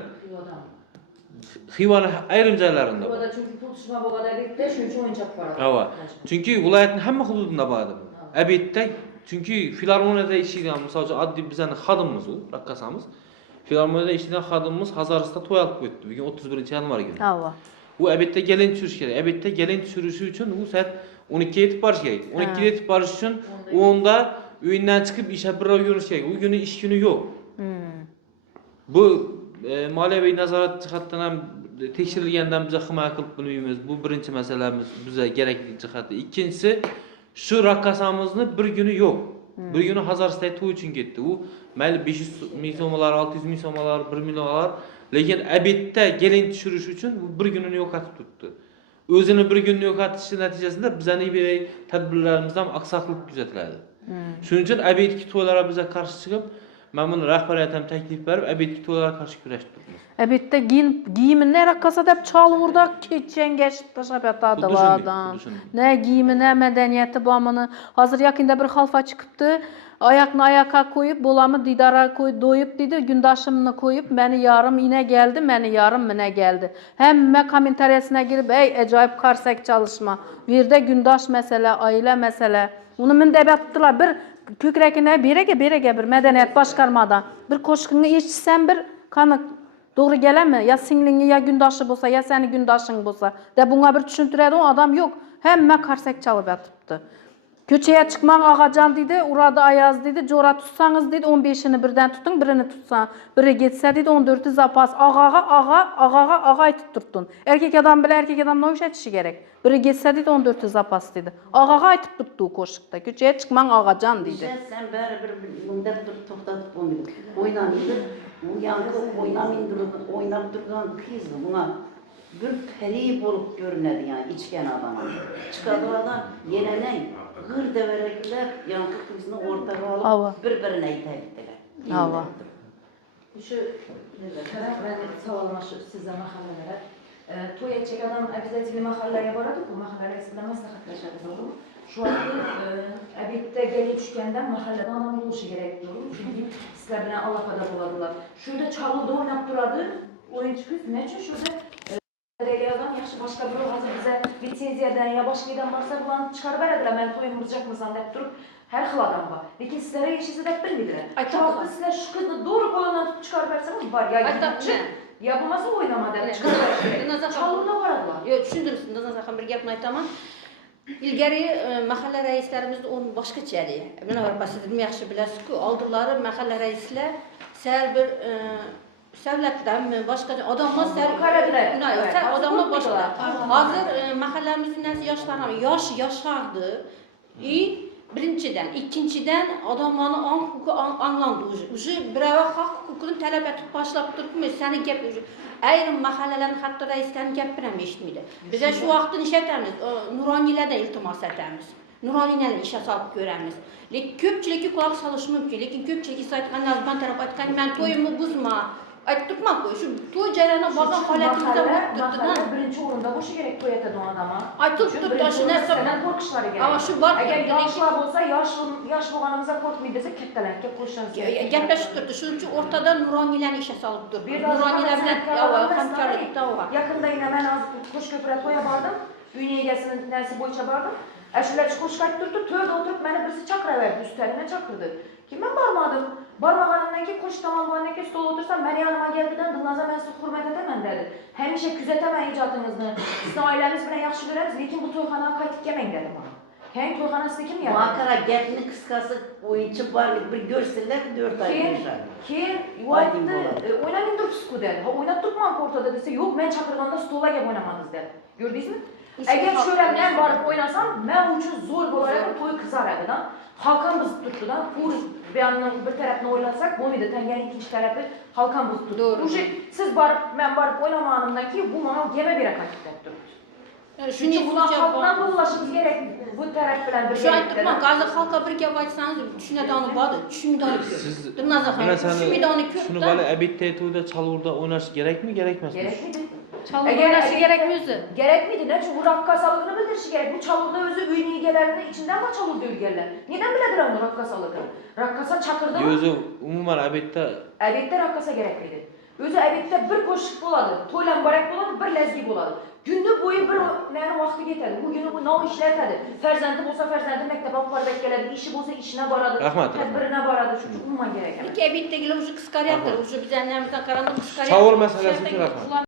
Xivani ayrim joylarida. Xivada çünkü pul tushma bo'lganda bitta shuncha o'yinchoq bor. Ha. Chunki viloyatning hamma hududida bor. Abetda chunki filarmoniyada ishlaydigan, misol uchun oddiy bizning xodimimiz u, raqqasamiz. Filarmoniyada ishlaydigan xodimimiz Xazarisda to'y olib qo'ydi. Bugun 31-yanvar kuni. Ha. U abetda gelin tushirish kerak. Abetda gelin tushirishi uchun u soat 12 yetib borish kerak. 12 yetib borish uchun 10da uyindan chiqib ishga bir oy yurish kerak. U kuni ish kuni yo'q. Bu moliyaviy nazorat jihatdan ham tekshirilgandan biz himoya qilib bilmaymiz. Bu birinchi masalamiz, bizga kerakli jihati. Ikkinchisi, shu raqqasamizni bir kuni yo'q. Bir kuni Hazarisdagi to'y uchun ketdi. U mayli 500 ming so'mlar, 600 ming so'mlar, 1 millionlar, lekin abetda gelin tushirish uchun bu bir kunini yo'qotib turibdi. o'zini bir kunni yo'qotishi natijasida bizning tadbirlarimiz ham aksaklık kuzatiladi. Shuning uchun abetki to'ylarga biza qarshi chiqib, men buni rahbariyat ham taklif berib, abetki to'ylarga qarshi kurashib turibmiz. Bitta giyimini raqqasa deb chalg'urda kechengashib tashlab yotadilardan. Ne giyimi, ne medeniyeti bormini. Hozir yaqinda bir xalfa chiqibdi. Ayakni ayakka koyup, bolamı didara koyup, doyup dedi, gündaşımını koyup, meni yarım yine geldi, meni yarım mine geldi. Hemme komentariyasına girip, ey acayip karsak çalışma. Bir de gündaş mesele, aile mesele. Onu mende battılar. Bir kökrekine berege bir medeniyet başkarmadan. Bir koşkunu işçisen bir kanık. Doğru geleme. Ya singlini ya gündaşı bolsa, ya seni gündaşın bolsa. De buna bir düşüntüredi, o adam yok. Hemme karsak çalıp yatıptı. Köçeye çıkmak ağacan dedi, urada ayaz dedi, cora tutsanız dedi, 15'ini birden tutun, birini tutsan, biri geçse dedi, 14'ü zapas, ağa tutturttun. Erkek adam bile erkek adamla hoş etişi gerek. Biri geçse dedi, 14'ü zapas dedi. Ağa tutturttu koşukta, köçeye çıkmak ağacan dedi. Sen bari bir müddet to'xtatib qo'ydi. O'ynaydi. Bu yankı oynab turgan qiz buna bir peri bo'lib ko'rinadi, yani içken adam. Chiqadilardan yenenen g'ir deverekler yankı kızını ortaga alıp bir-birine aytadilar. Ava. Şu taraf ben savolmaşı sizden mahallelere. Toy edecek adam обязательно mahalleye vardı. Bu mahalleye sizden maslahatlaşırdı doğru. Şu anda abitte gelip düşkenden mahalleden adam oluşu gerek doğru. Çünkü sizler bilen alakada buladılar. Şurada çalıldı oynap duradı. Oyuncu kız ne için şurada adam yaxşı başka bir hazır bize lisenziyadan ya başka yerden varsa bulan çıkar verediler. Ben toyum vuracak mı zannedip durup her xil adam var. Lekin sizlere yeşilse de bilmediler. Şu anda sizler şu kızı doğru boyundan tutup çıkar verseniz var ya gidip yapılması oynama dedi. Çıkar versin. Çalımda varadılar. Yok düşündüm siz Nazan Saxan bir gapni aytaman. İlgari mahalla reislarimizni o'rni boshqacha edi. Mana siz yaxshi bilasiz-ku, oldinlari mahalla reislar sal bir savlatdanmi boshqa odamlar odamlar boshqa. Hozir mahallamizning yoshlari yoshardi. Birinchidan, ikkinchidan odamlarning huquqi anglandi. Уже birava haq huquqini talab etib boshlab turibmi? Seni gap ayrim mahallalarning hatto raislarning gapirini ham eshitmaydi. Biz shu vaqtda ishlatamiz, nuroniylardan iltimos etamiz. Nuroniylarni ishga solib ko'ramiz. Lekin ko'pchilikka quloq solish mumkin, lekin ko'pchilik aytgan nazban taraf aytgan, men to'yimni buzma. Aytib turibman-ku, shu to'y jarayoni bo'lgan holatimizda o'ttirdidan birinchi o'rinda bo'lishi kerak to'y etadi odamlar. Aytib turibdi shu narsa bilan qo'rqishlari kerak. Ama shu bor agar yoshlar bo'lsa, yosh bo'lganimizda qo'rqmaydi desa, kattalarga kelib qo'shishimiz kerak. gaplashib turdi. Shuning uchun o'rtada nuroniylarni ishga solib turdi. Nuroniylar bilan hamkorlikda bo'lgan. Yaqindagina men hozir Qo'shko'pirga to'ya bordim. Uyni egasini narsa bo'yicha bordim. Shular qo'shiq aytib turdi, to'yda o'tirib meni birisi chaqiraverdi, üstlerine chaqirdi. Kim ben bormadim. Bormaganimdan keyin qo'shiq tamom bo'lgandan keyin stol o'tirsam, meni yanıma geldidan Dilnaza men sizni hurmat etaman dedi. Hamisha kuzataman ijotingizni. Sizni oilangiz bilan yaxshi ko'ramiz, lekin bu to'yxonaga qaytib kelmang dedi bana. Keyin to'yxonasida kim yaptı? Makara gapni qisqasi o'yinchi borlik bir ko'rsinlar 4 oy yashadi. Keyin aytdi, o'ynab turibsiz-ku dedi. Ha o'ynab turibman o'rtada desa, yo'q, men chaqirganda stolga kelib o'ynamadingiz dedi. Ko'rdingizmi? Agar şöyle men borib o'ynasam, men uchun zo'r bo'lar edi, to'y qizaradidan. Halkan buzib turibdidan. Bu yandan bir tarafini o'ylasak, bo'lmaydi, tanganing ikkinchi tarafi halkan buzib turibdi. O'sha siz borib, men borib o'ynaganimdan keyin bu mana yema bera qaytib turibdi. Shuning uchun xalqdan bo'lishimiz kerak. Bu taraf bilan birga. Shu aytibman, hozir xalqqa bir gap aytsangiz, tushunadigan bo'ladi, tushunmaydigan ko'p. Dilnaza xonim, tushunmaydigan ko'p. Shuni bola abitda to'yda chalg'urda o'ynash kerakmi, kerakmasmi? Kerakmidi. Çalgı oynaşı gerek mi özü? Gerekmiydi. Ne çünkü bu rakkasalıkını bildirişi gerek. Bu çalgıda özü üyün ilgelerinin içinden mi çalgıda ülgeler? Neden biledir onu rakkasalıkını? Rakkasa çakırdı mı? Özü umuman abitda rakkasa gerekliydi. Özü abitda bir qo'shiq bo'ladi, to'ylan barak bo'ladi, bir lezgi bo'ladi. Günni bo'yi bir meni vaqti ketadi. Bu günü bu nov ishlatadi. Farzandi bo'lsa farzandi maktabga olib borib keladi, ishi bo'lsa ishine boradi, tadbirine boradi. Shuning umuman kerak emas. Lekin abitdagilar уже qisqaryapti. Уже bizlarning qaranda qisqaryapti. savol masalasi uchun rahmat.